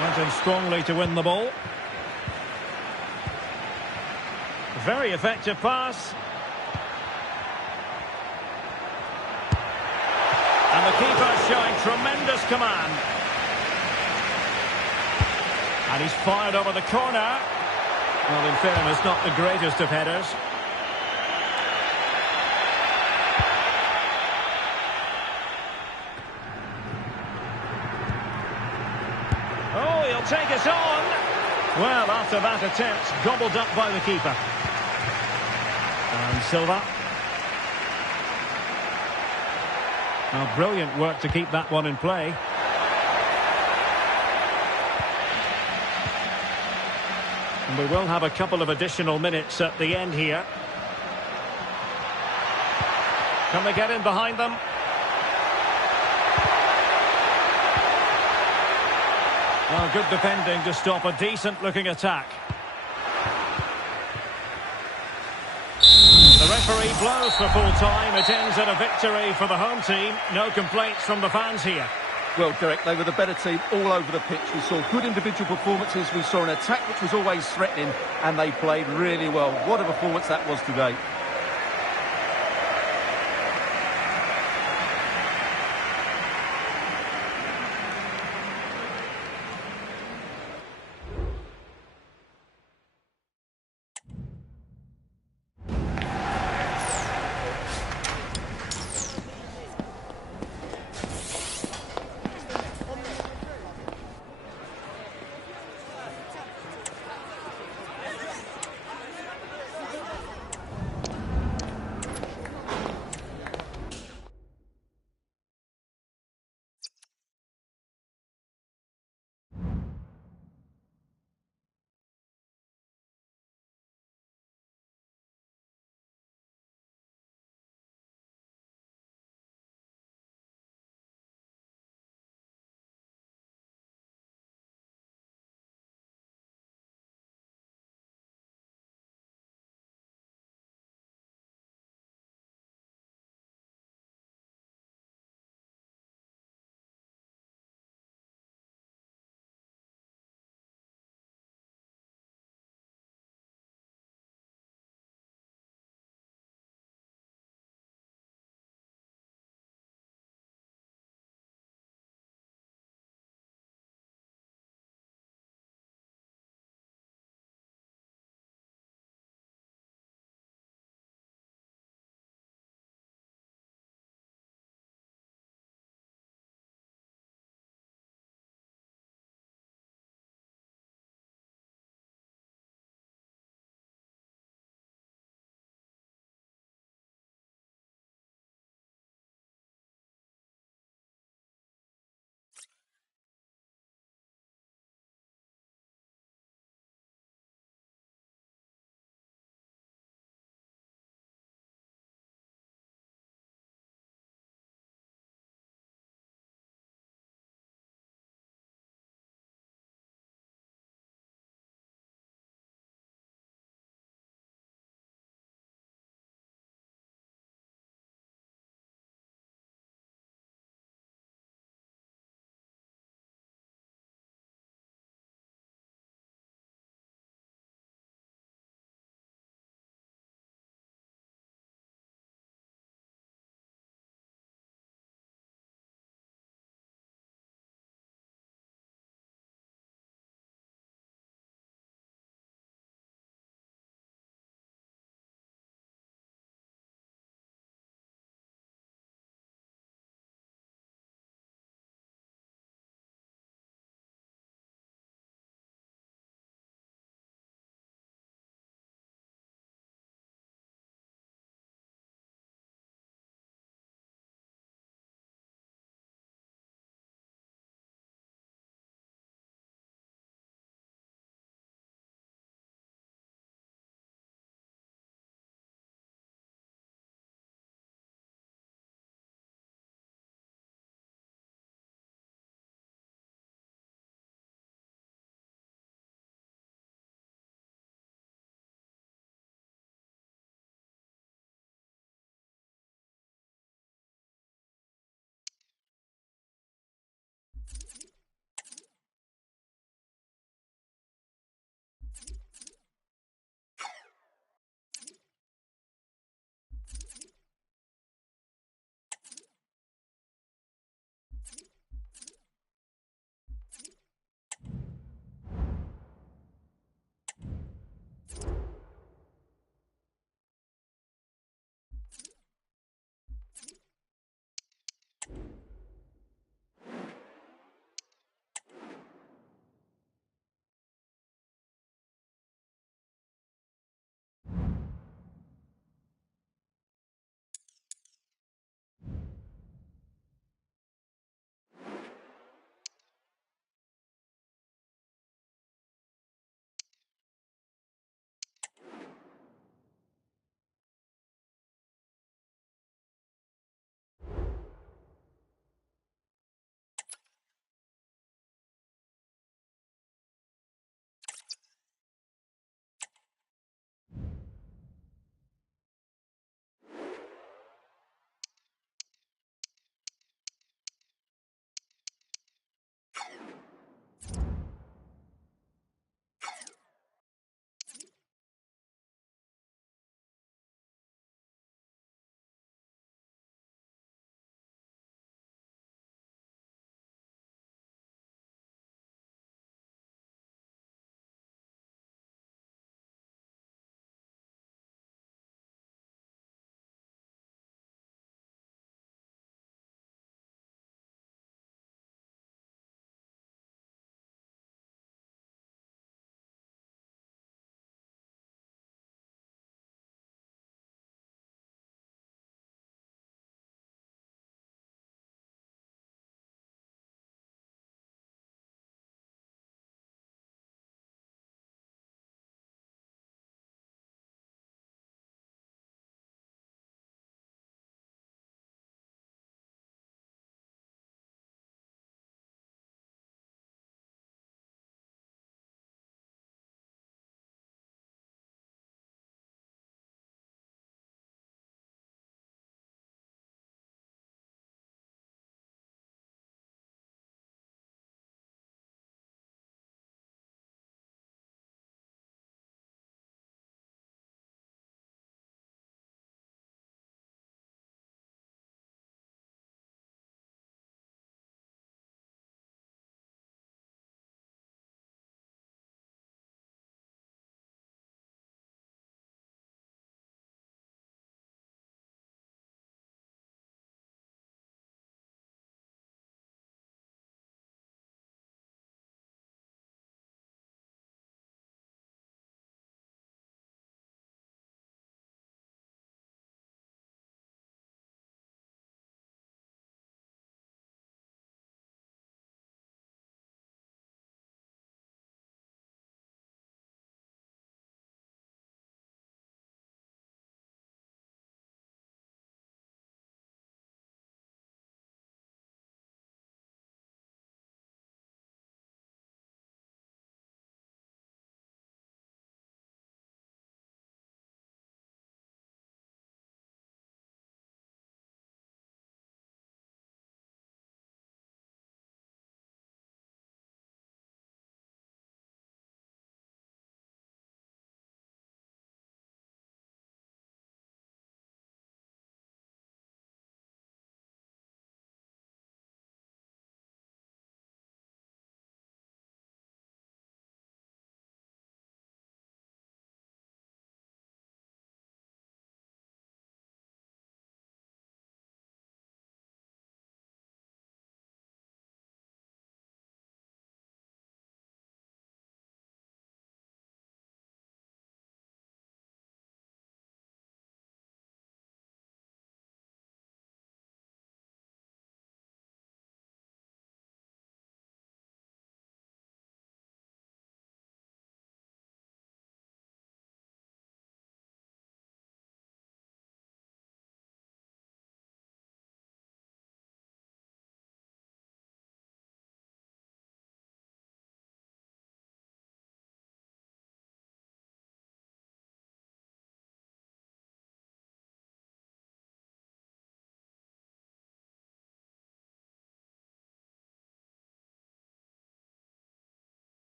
Went in strongly to win the ball. Very effective pass. And the keeper showing tremendous command. And he's fired over the corner. Well, in fairness, not the greatest of headers. Oh, he'll take us on. Well, after that attempt, gobbled up by the keeper. And Silva. Now, brilliant work to keep that one in play. And we will have a couple of additional minutes at the end here. Can they get in behind them? Oh, good defending to stop a decent-looking attack. The referee blows for full time. It ends at a victory for the home team. No complaints from the fans here. Well, Derek, they were the better team all over the pitch. We saw good individual performances. We saw an attack which was always threatening, and they played really well. What a performance that was today.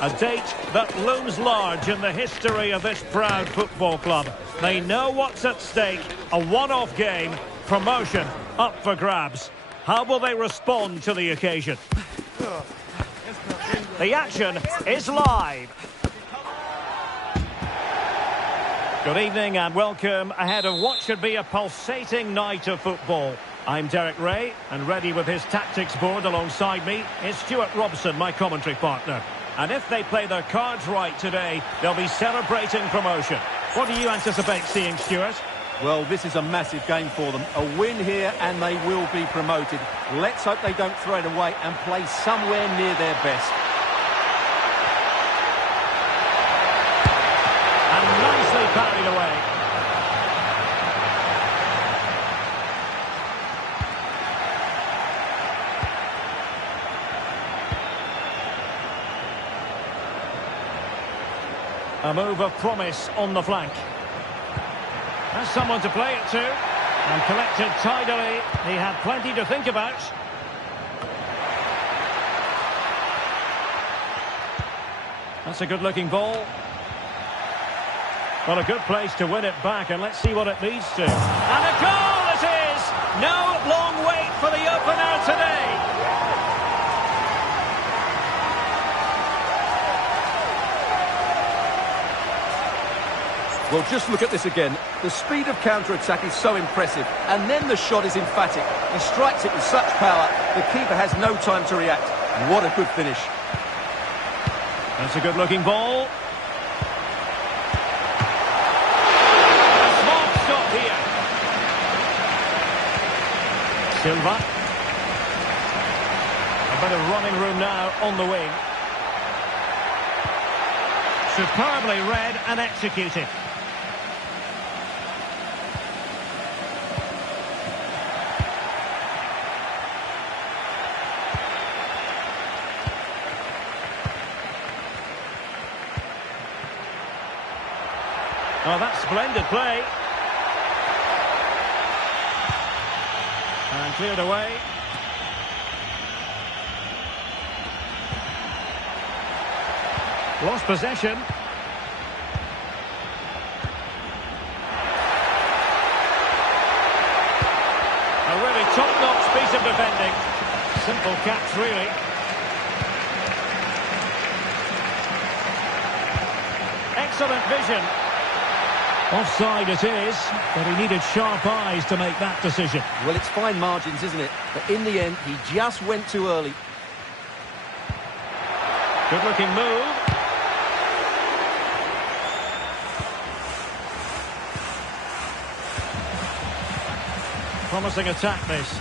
A date that looms large in the history of this proud football club. They know what's at stake. A one-off game. Promotion up for grabs. How will they respond to the occasion? The action is live. Good evening and welcome ahead of what should be a pulsating night of football. I'm Derek Ray, and ready with his tactics board alongside me is Stuart Robson, my commentary partner. And if they play their cards right today, they'll be celebrating promotion. What do you anticipate seeing, Stuart? Well, this is a massive game for them. A win here and they will be promoted. Let's hope they don't throw it away and play somewhere near their best. And nicely parried away. A move of promise on the flank. Has someone to play it to. And collected tidily. He had plenty to think about. That's a good-looking ball. Well, a good place to win it back, and let's see what it leads to. And a goal it is! No long wait for the opener today. Well, just look at this again. The speed of counter-attack is so impressive, and then the shot is emphatic. He strikes it with such power, the keeper has no time to react. What a good finish. That's a good-looking ball. A smart stop here. Silva. A bit of running room now on the wing. Superbly read and executed. Oh, that's splendid play. And cleared away. Lost possession. A really top-notch piece of defending. Simple catch, really. Excellent vision. Offside it is, but he needed sharp eyes to make that decision. Well, it's fine margins, isn't it? But in the end, he just went too early. Good-looking move. Promising attack, this.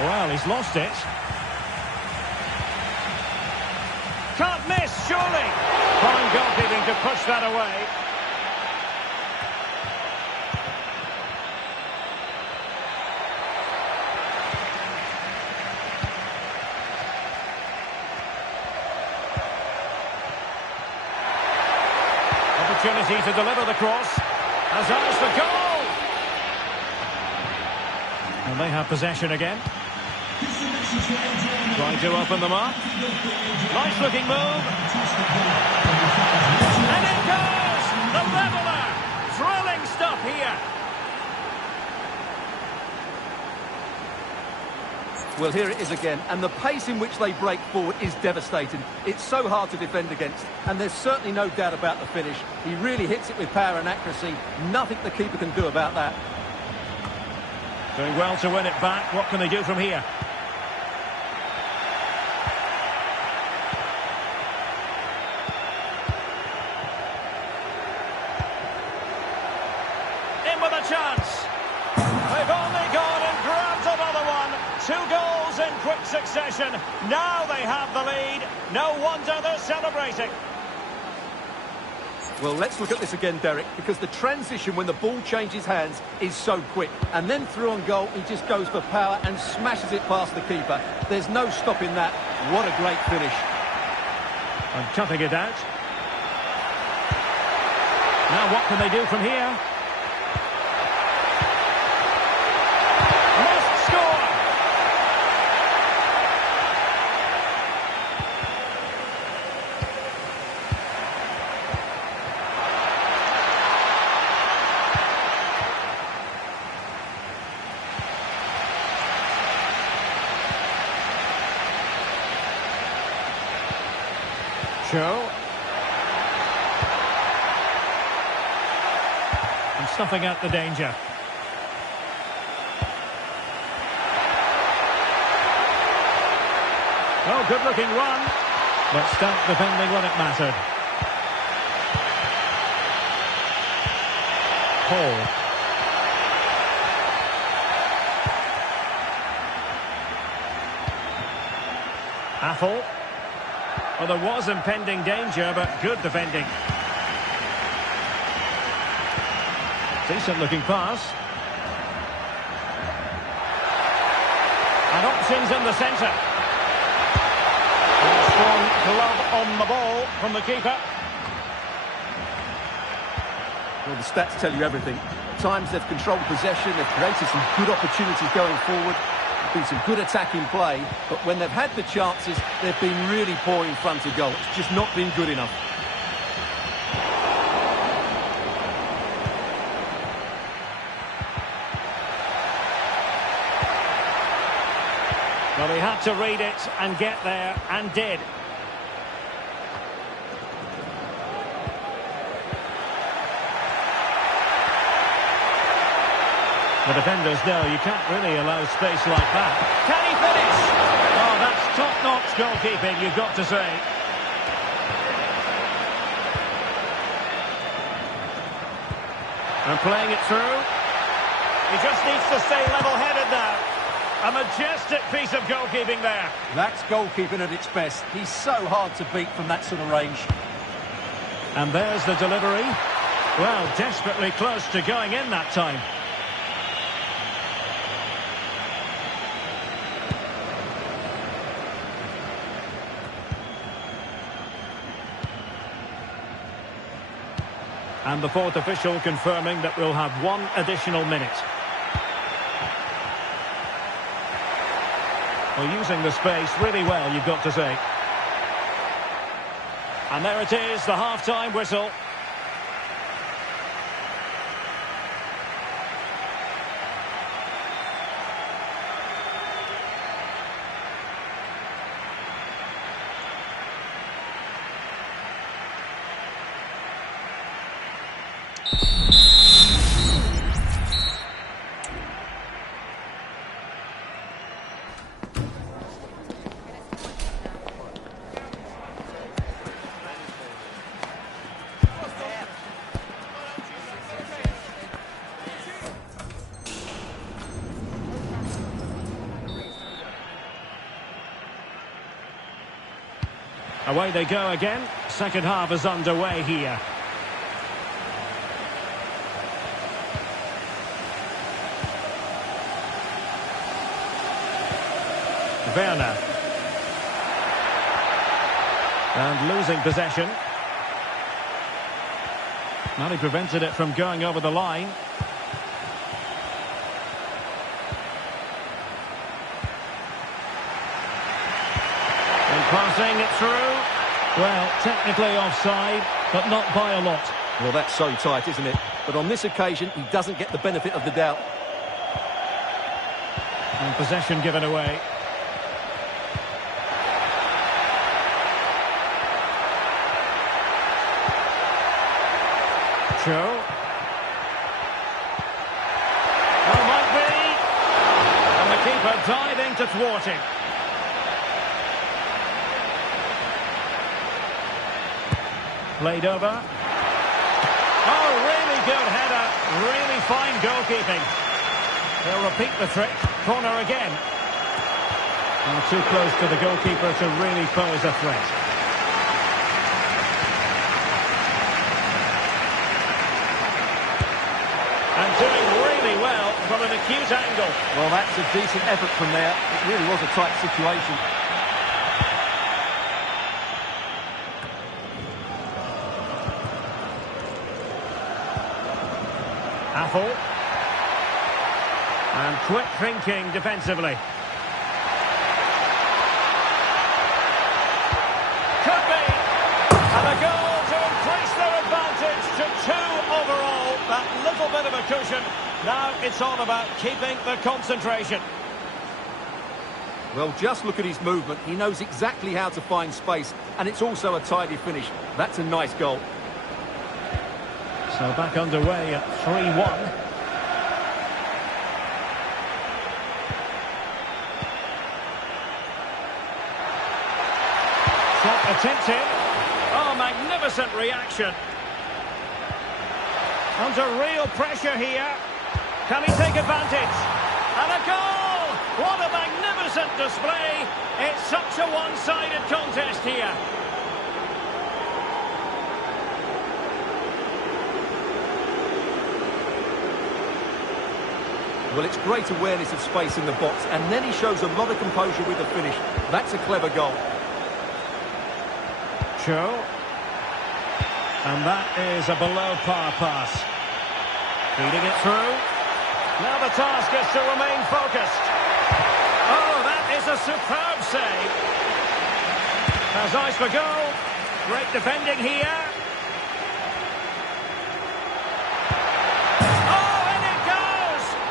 Well, he's lost it. Can't miss, surely. Fine goalkeeping to push that away. Opportunity to deliver the cross. Has eyes for goal. And they have possession again. Trying to open them up. Nice looking move. And it goes! The leveller! Thrilling stuff here. Well, here it is again, and the pace in which they break forward is devastating. It's so hard to defend against, and there's certainly no doubt about the finish. He really hits it with power and accuracy. Nothing the keeper can do about that. Doing well to win it back. What can they do from here? In with a chance. They've only gone in goals in quick succession. Now they have the lead. No wonder they're celebrating. Well, let's look at this again, Derek, because the transition when the ball changes hands is so quick. And then through on goal, he just goes for power and smashes it past the keeper. There's no stopping that. What a great finish. And cutting it out. Now what can they do from here? Must score! Show. And snuffing out the danger. Oh, good-looking run. But stout defending when it mattered. Paul. Apple. Well, there was impending danger, but good defending. Decent-looking pass. And options in the centre. A strong glove on the ball from the keeper. Well, the stats tell you everything. At times they've controlled possession, they've created some good opportunities going forward. Been some good attacking play, but when they've had the chances, they've been really poor in front of goal. It's just not been good enough. Well, he had to read it and get there, and did. The defenders know you can't really allow space like that. Can he finish? Oh, that's top-notch goalkeeping, you've got to say. And playing it through. He just needs to stay level-headed now. A majestic piece of goalkeeping there. That's goalkeeping at its best. He's so hard to beat from that sort of range. And there's the delivery. Well, desperately close to going in that time. And the fourth official confirming that we'll have one additional minute. Well, using the space really well, you've got to say. And there it is, the half-time whistle. Away they go again. Second half is underway here. Werner. And losing possession. Now he prevented it from going over the line. And passing it through. Well, technically offside, but not by a lot. Well, that's so tight, isn't it? But on this occasion, he doesn't get the benefit of the doubt. And possession given away. Show. Oh, might be. And the keeper diving to thwart it. Played over. Oh, really good header. Really fine goalkeeping. They'll repeat the trick. Corner again. And too close to the goalkeeper to really pose a threat. And doing really well from an acute angle. Well, that's a decent effort from there. It really was a tight situation. Apple. And quick thinking defensively. Could be. And a goal to increase their advantage to 2 overall. That little bit of a cushion. Now it's all about keeping the concentration. Well, just look at his movement. He knows exactly how to find space. And it's also a tidy finish. That's a nice goal. So back underway at 3-1. Shot attempted. Oh, magnificent reaction. Under real pressure here. Can he take advantage? And a goal! What a magnificent display. It's such a one-sided contest here. Well, it's great awareness of space in the box, and then he shows a lot of composure with the finish. That's a clever goal. Show. And that is a below-par pass. Feeding it through. Now the task is to remain focused. Oh, that is a superb save. Has eyes for goal. Great defending here.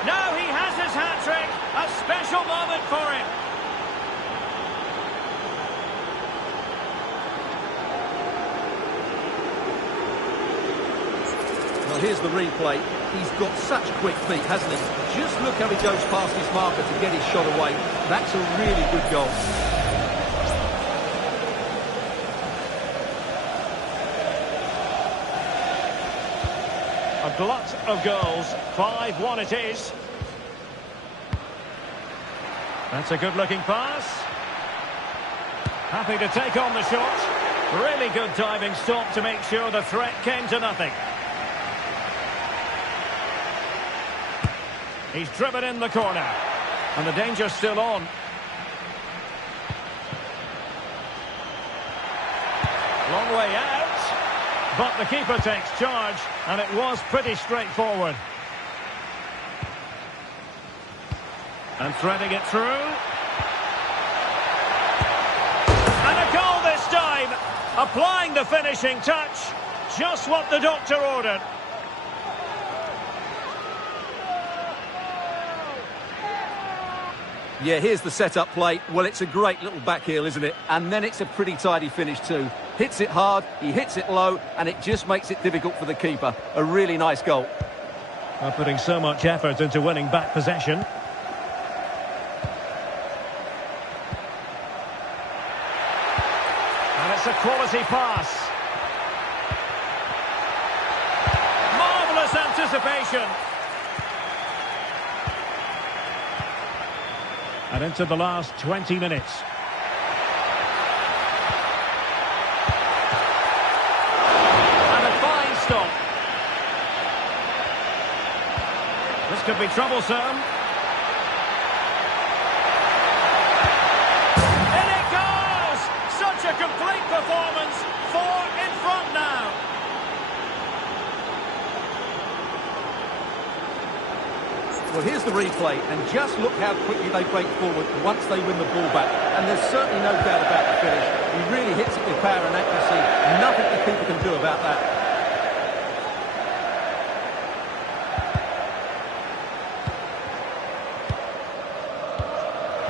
Now he has his hat-trick. A special moment for him. Well, here's the replay. He's got such quick feet, hasn't he? Just look how he goes past his marker to get his shot away. That's a really good goal. A glut of goals. 5-1 it is. That's a good-looking pass. Happy to take on the shot. Really good diving stop to make sure the threat came to nothing. He's driven in the corner. And the danger's still on. Long way out. But the keeper takes charge, and it was pretty straightforward. And threading it through. And a goal this time! Applying the finishing touch. Just what the doctor ordered. Yeah, here's the set-up play. Well, it's a great little back heel, isn't it? And then it's a pretty tidy finish too. Hits it hard, he hits it low, and it just makes it difficult for the keeper. A really nice goal. Well, putting so much effort into winning back possession. And it's a quality pass. Marvellous anticipation. And into the last 20 minutes. And a fine stop. This could be troublesome. In it goes! Such a complete performance. 4 in front now. Well, here's the replay, and just look how quickly they break forward once they win the ball back. And there's certainly no doubt about the finish. He really hits it with power and accuracy. Nothing the keeper can do about that.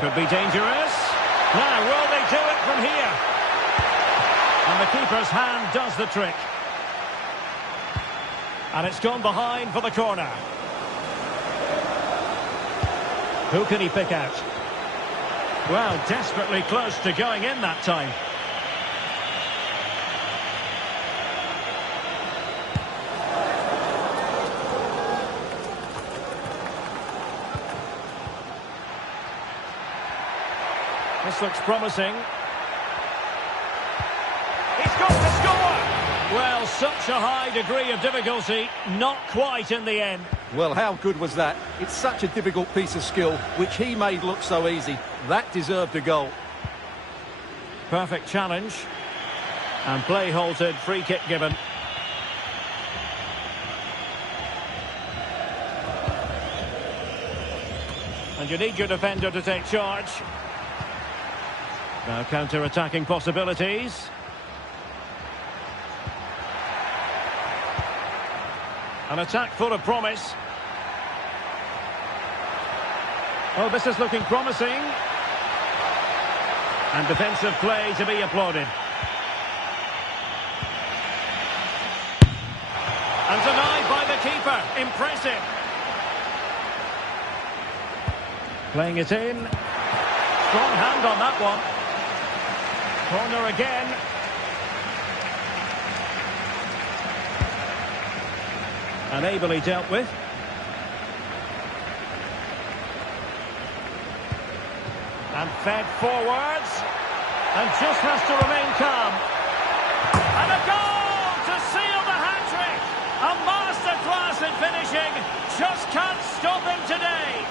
Could be dangerous. Now, will they do it from here? And the keeper's hand does the trick. And it's gone behind for the corner. Who can he pick out? Well, desperately close to going in that time. This looks promising. He's got to score! Well, such a high degree of difficulty, not quite in the end. Well, how good was that? It's such a difficult piece of skill, which he made look so easy. That deserved a goal. Perfect challenge. And play halted, free kick given. And you need your defender to take charge. Now counter-attacking possibilities. An attack full of promise. Oh, this is looking promising. And defensive play to be applauded. And denied by the keeper. Impressive. Playing it in. Strong hand on that one. Corner again. And ably dealt with. And fed forwards. And just has to remain calm. And a goal to seal the hat-trick. A masterclass in finishing. Just can't stop him today.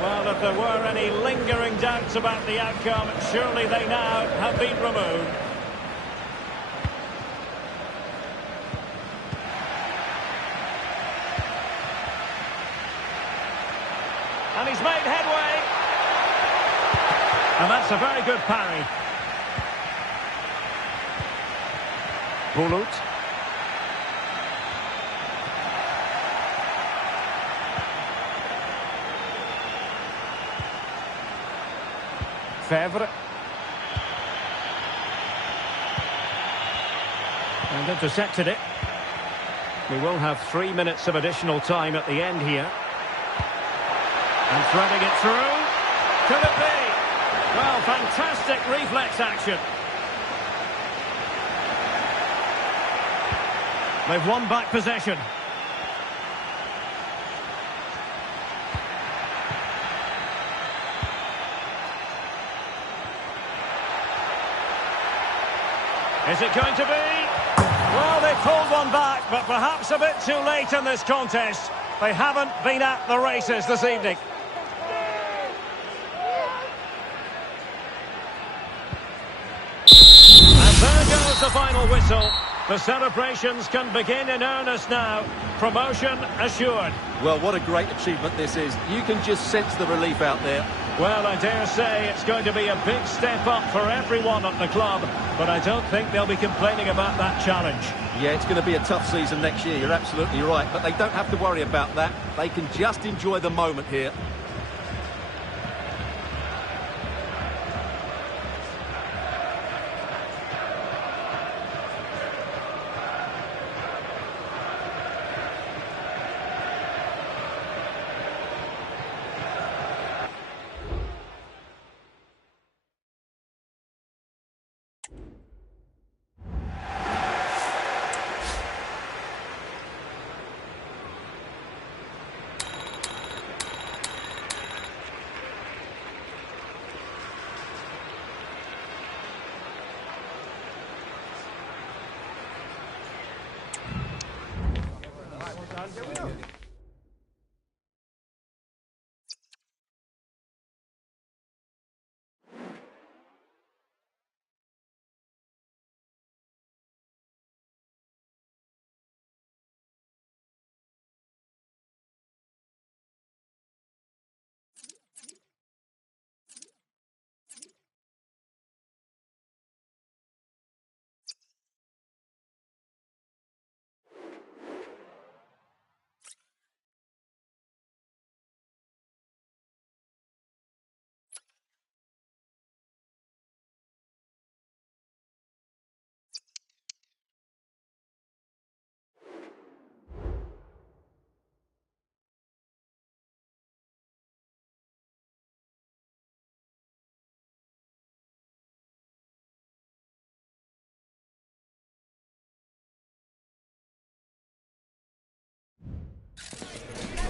Well, if there were any lingering doubts about the outcome, surely they now have been removed. And he's made headway. And that's a very good parry. Bulut. Fevre. And intercepted it. We will have 3 minutes of additional time at the end here. And threading it through. Could it be? Well, fantastic reflex action. They've won back possession. Is it going to be? Well, they pulled one back, but perhaps a bit too late in this contest. They haven't been at the races this evening. And there goes the final whistle. The celebrations can begin in earnest now. Promotion assured. Well, what a great achievement this is. You can just sense the relief out there. Well, I dare say it's going to be a big step up for everyone at the club, but I don't think they'll be complaining about that challenge. Yeah, it's going to be a tough season next year, you're absolutely right, but they don't have to worry about that. They can just enjoy the moment here.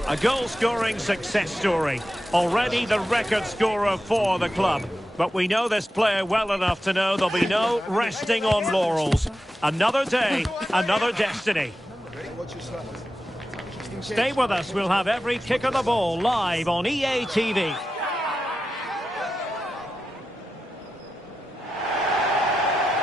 A goal-scoring success story. Already the record scorer for the club. But we know this player well enough to know there'll be no resting on laurels. Another day, another destiny. Stay with us. We'll have every kick of the ball live on EA TV.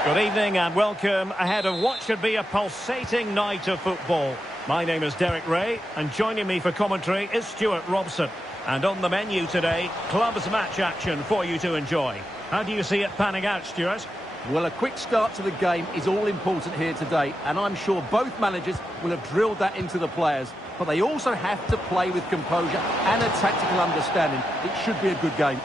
Good evening and welcome ahead of what should be a pulsating night of football. My name is Derek Ray, and joining me for commentary is Stuart Robson. And on the menu today, clubs match action for you to enjoy. How do you see it panning out, Stuart? Well, a quick start to the game is all important here today, and I'm sure both managers will have drilled that into the players. But they also have to play with composure and a tactical understanding. It should be a good game.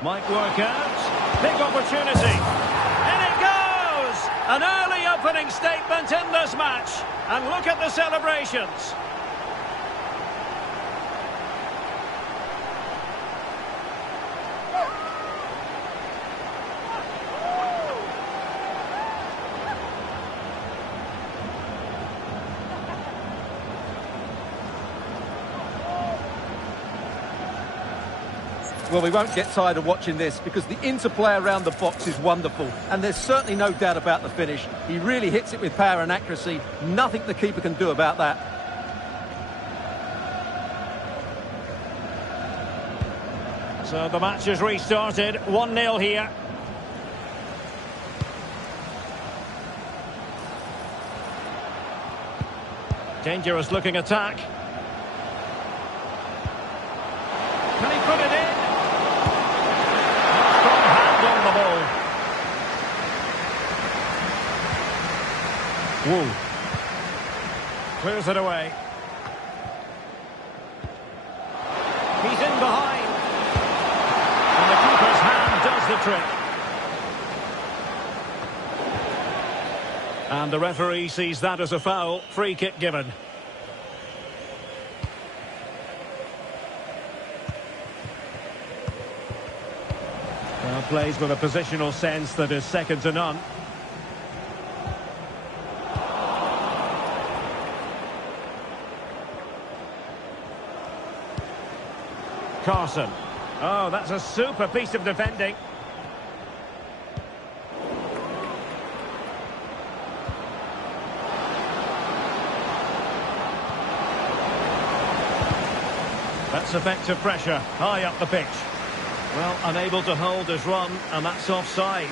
Might work out. Big opportunity. In it goes! An early opening statement in this match. And look at the celebrations. Well, we won't get tired of watching this because the interplay around the box is wonderful. And there's certainly no doubt about the finish. He really hits it with power and accuracy. Nothing the keeper can do about that. So the match has restarted. 1-0 here. Dangerous looking attack. Can he put it in? Woo. Clears it away. He's in behind. And the keeper's hand does the trick. And the referee sees that as a foul. Free kick given. Well, plays with a positional sense that is second to none. Carson. Oh, that's a super piece of defending. That's effective pressure, high up the pitch. Well, unable to hold his run, and that's offside.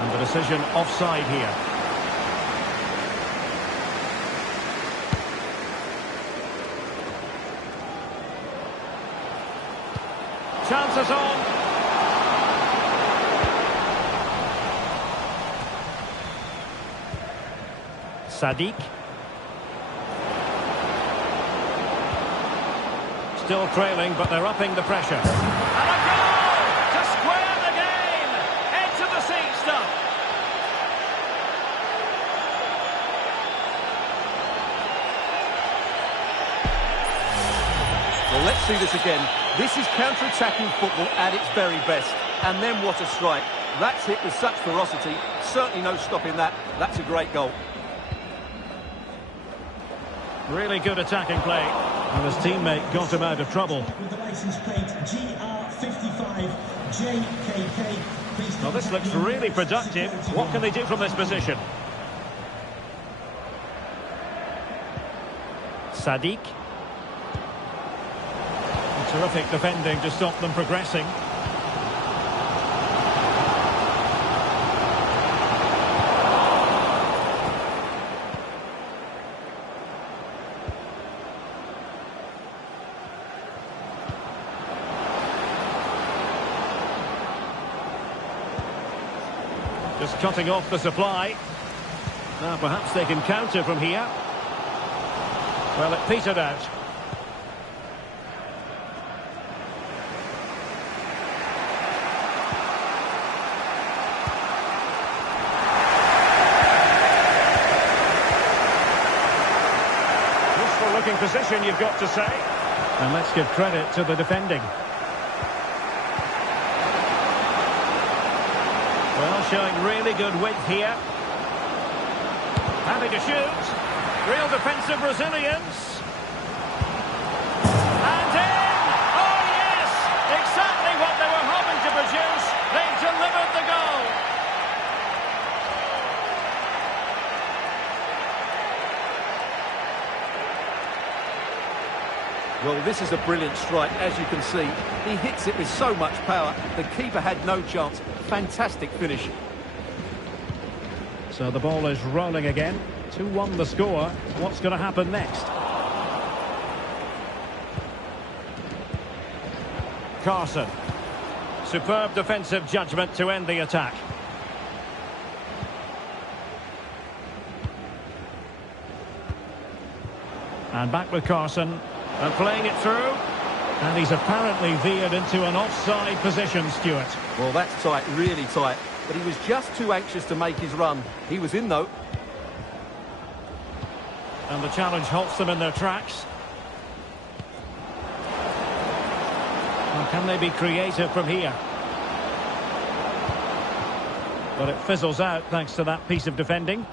And the decision offside here. Chances on. Sadiq. Still trailing, but they're upping the pressure. And a goal to square the game. Into the seat stuff. Well, let's see this again. This is counter-attacking football at its very best. And then what a strike. That's hit with such ferocity. Certainly no stopping that. That's a great goal. Really good attacking play. And his teammate got him out of trouble. With the license plate GR55 JKK. Well, this looks really productive. What can they do from this position? Sadiq. Terrific defending to stop them progressing. Just cutting off the supply. Now perhaps they can counter from here. Well, it petered out. position, you've got to say. And let's give credit to the defending. Well, showing really good width here. Happy to shoot. Real defensive resilience. And in! Oh, yes! Exactly what they were hoping to produce. They delivered the goal. Well, this is a brilliant strike, as you can see. He hits it with so much power. The keeper had no chance. Fantastic finish. So the ball is rolling again. 2-1 the score. What's going to happen next? Carson. Superb defensive judgment to end the attack. And back with Carson. And playing it through. And he's apparently veered into an offside position, Stuart. Well, that's tight, really tight. But he was just too anxious to make his run. He was in, though. And the challenge halts them in their tracks. Well, can they be creative from here? But it fizzles out thanks to that piece of defending.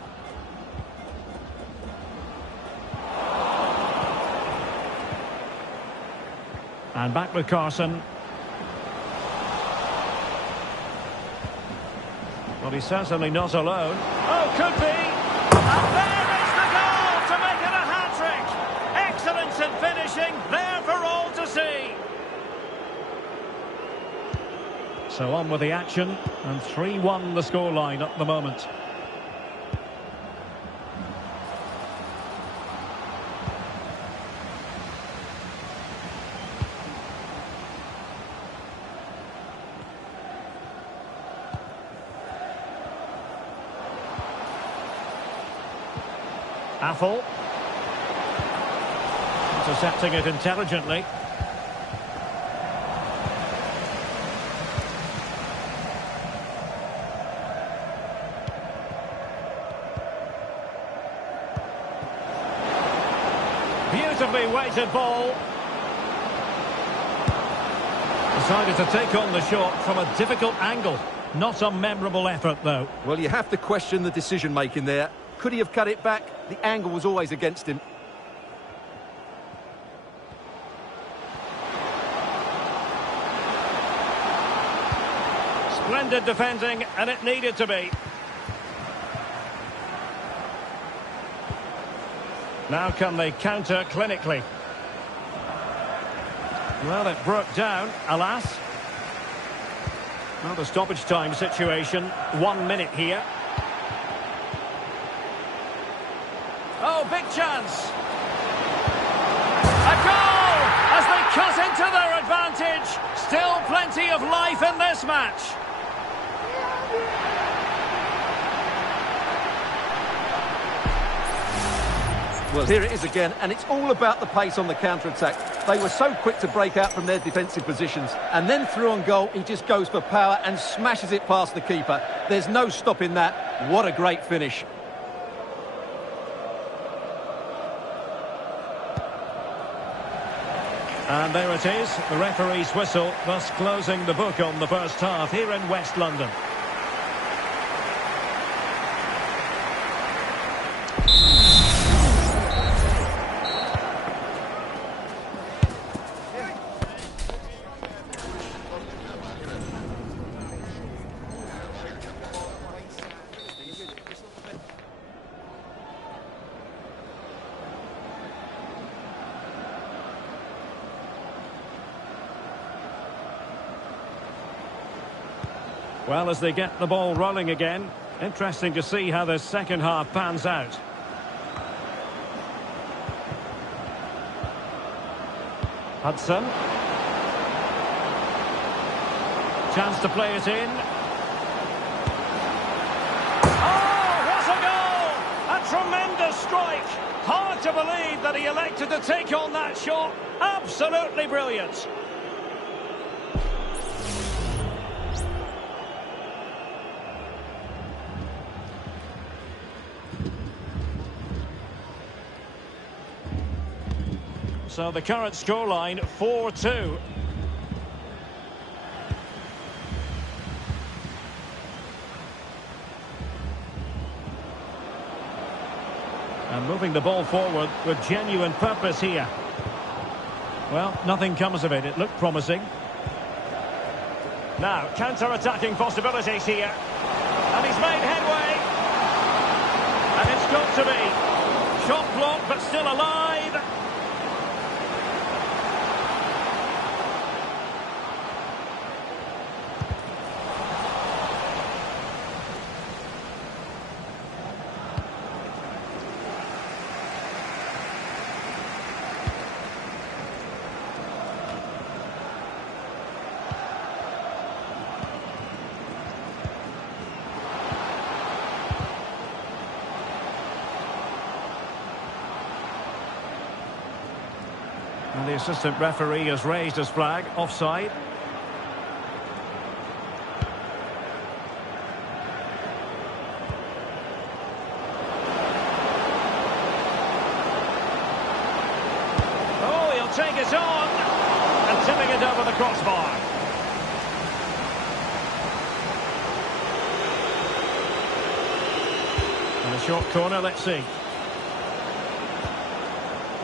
And back with Carson. Well, he's certainly not alone. Oh, could be! And there is the goal to make it a hat-trick! Excellence in finishing, there for all to see! So on with the action, and 3-1 the scoreline at the moment. Affle. Intercepting it intelligently. Beautifully weighted ball. Decided to take on the shot from a difficult angle. Not a memorable effort, though. Well, you have to question the decision-making there. Could he have cut it back? The angle was always against him. Splendid defending, and it needed to be. Now can they counter clinically? Well, it broke down, alas. Well, the stoppage time situation, 1 minute here. Oh, big chance. A goal as they cut into their advantage. Still plenty of life in this match. Well, here it is again, and it's all about the pace on the counter-attack. They were so quick to break out from their defensive positions, and then through on goal, he just goes for power and smashes it past the keeper. There's no stopping that. What a great finish. And there it is, the referee's whistle, thus closing the book on the first half here in West London. Well, as they get the ball rolling again, interesting to see how the second half pans out. Hudson. Chance to play it in. Oh, what a goal! A tremendous strike. Hard to believe that he elected to take on that shot. Absolutely brilliant. So the current scoreline 4-2. And moving the ball forward with genuine purpose here. Well, nothing comes of it. It looked promising. Now, counter-attacking possibilities here. And he's made headway. And it's got to be. Shot blocked, but still alive. And the assistant referee has raised his flag, offside. Oh, he'll take it on, and tipping it over the crossbar. And a short corner, let's see.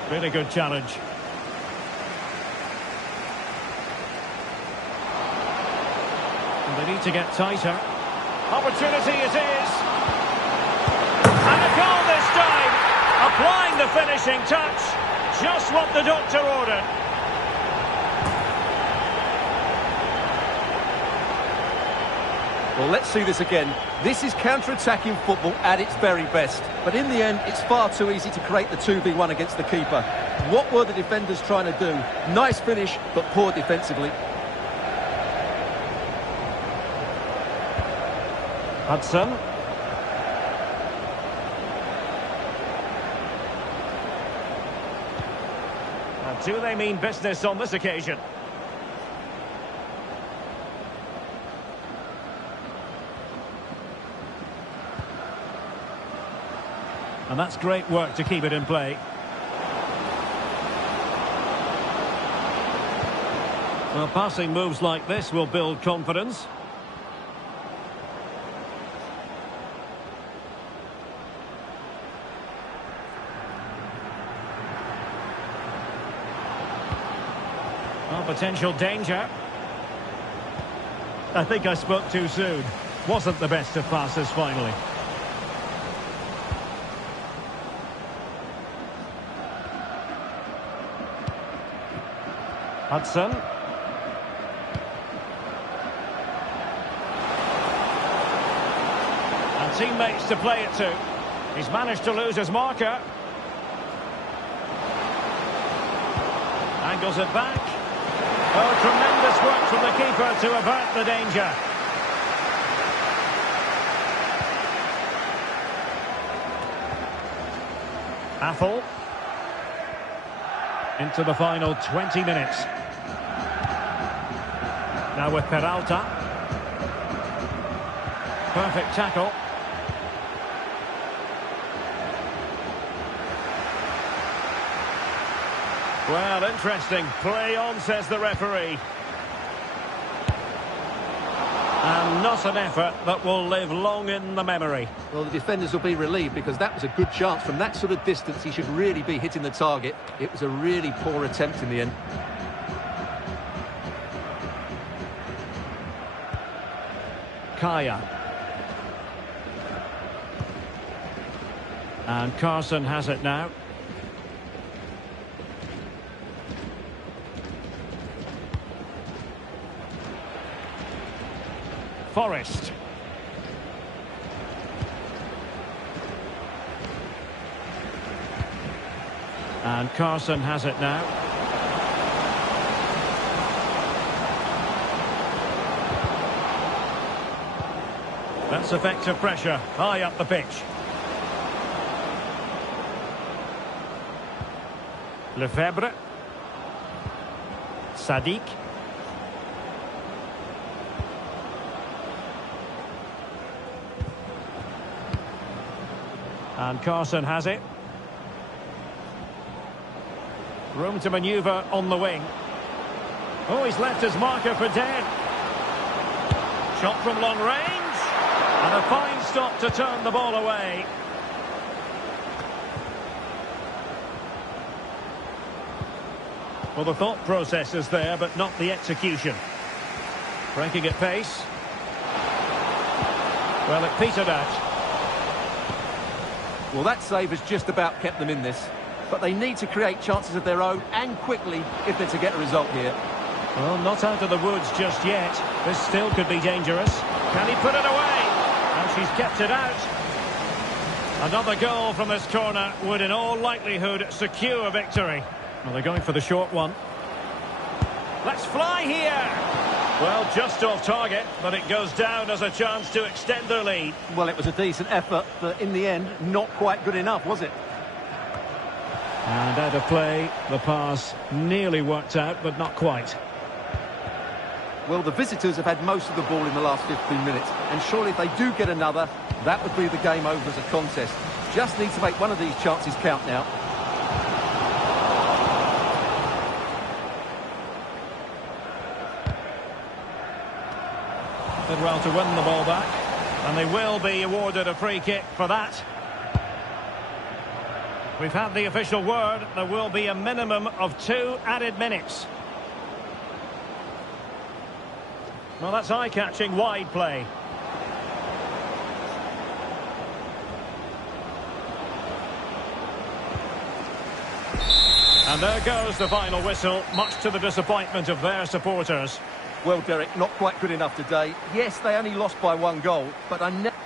Really good challenge. They need to get tighter. Opportunity it is. And a goal this time. Applying the finishing touch. Just what the doctor ordered. Well, let's see this again. This is counter-attacking football at its very best. But in the end, it's far too easy to create the 2v1 against the keeper. What were the defenders trying to do? Nice finish, but poor defensively. Hudson. And do they mean business on this occasion? And that's great work to keep it in play. Well, passing moves like this will build confidence. Well, potential danger. I think I spoke too soon. Wasn't the best of passes finally. Hudson. And teammates to play it to. He's managed to lose his marker. Angles it back. Oh, tremendous work from the keeper to avert the danger. Apple. Into the final 20 minutes. Now with Peralta. Perfect tackle. Well, interesting. Play on, says the referee. And not an effort that will live long in the memory. Well, the defenders will be relieved because that was a good chance. From that sort of distance, he should really be hitting the target. It was a really poor attempt in the end. Kaya. And Carson has it now. Forrest. And Carson has it now. That's effective pressure, high up the pitch. Lefebvre. Sadiq. And Carson has it. Room to manoeuvre on the wing. Oh, he's left his marker for dead. Shot from long range. And a fine stop to turn the ball away. Well, the thought process is there, but not the execution. Breaking at pace. Well, it petered out. Well, that save has just about kept them in this. But they need to create chances of their own, and quickly, if they're to get a result here. Well, not out of the woods just yet. This still could be dangerous. Can he put it away? And she's kept it out. Another goal from this corner would in all likelihood secure victory. Well, they're going for the short one. Let's fly here! Well, just off target, but it goes down as a chance to extend their lead. Well, it was a decent effort, but in the end, not quite good enough, was it? And out of play, the pass nearly worked out, but not quite. Well, the visitors have had most of the ball in the last 15 minutes, and surely if they do get another, that would be the game over as a contest. Just need to make one of these chances count now. Did well to win the ball back, and they will be awarded a free kick for that. We've had the official word. There will be a minimum of 2 added minutes. Well, that's eye-catching wide play. And there goes the final whistle, much to the disappointment of their supporters. Well, Derek, not quite good enough today. Yes, they only lost by 1 goal, but I never...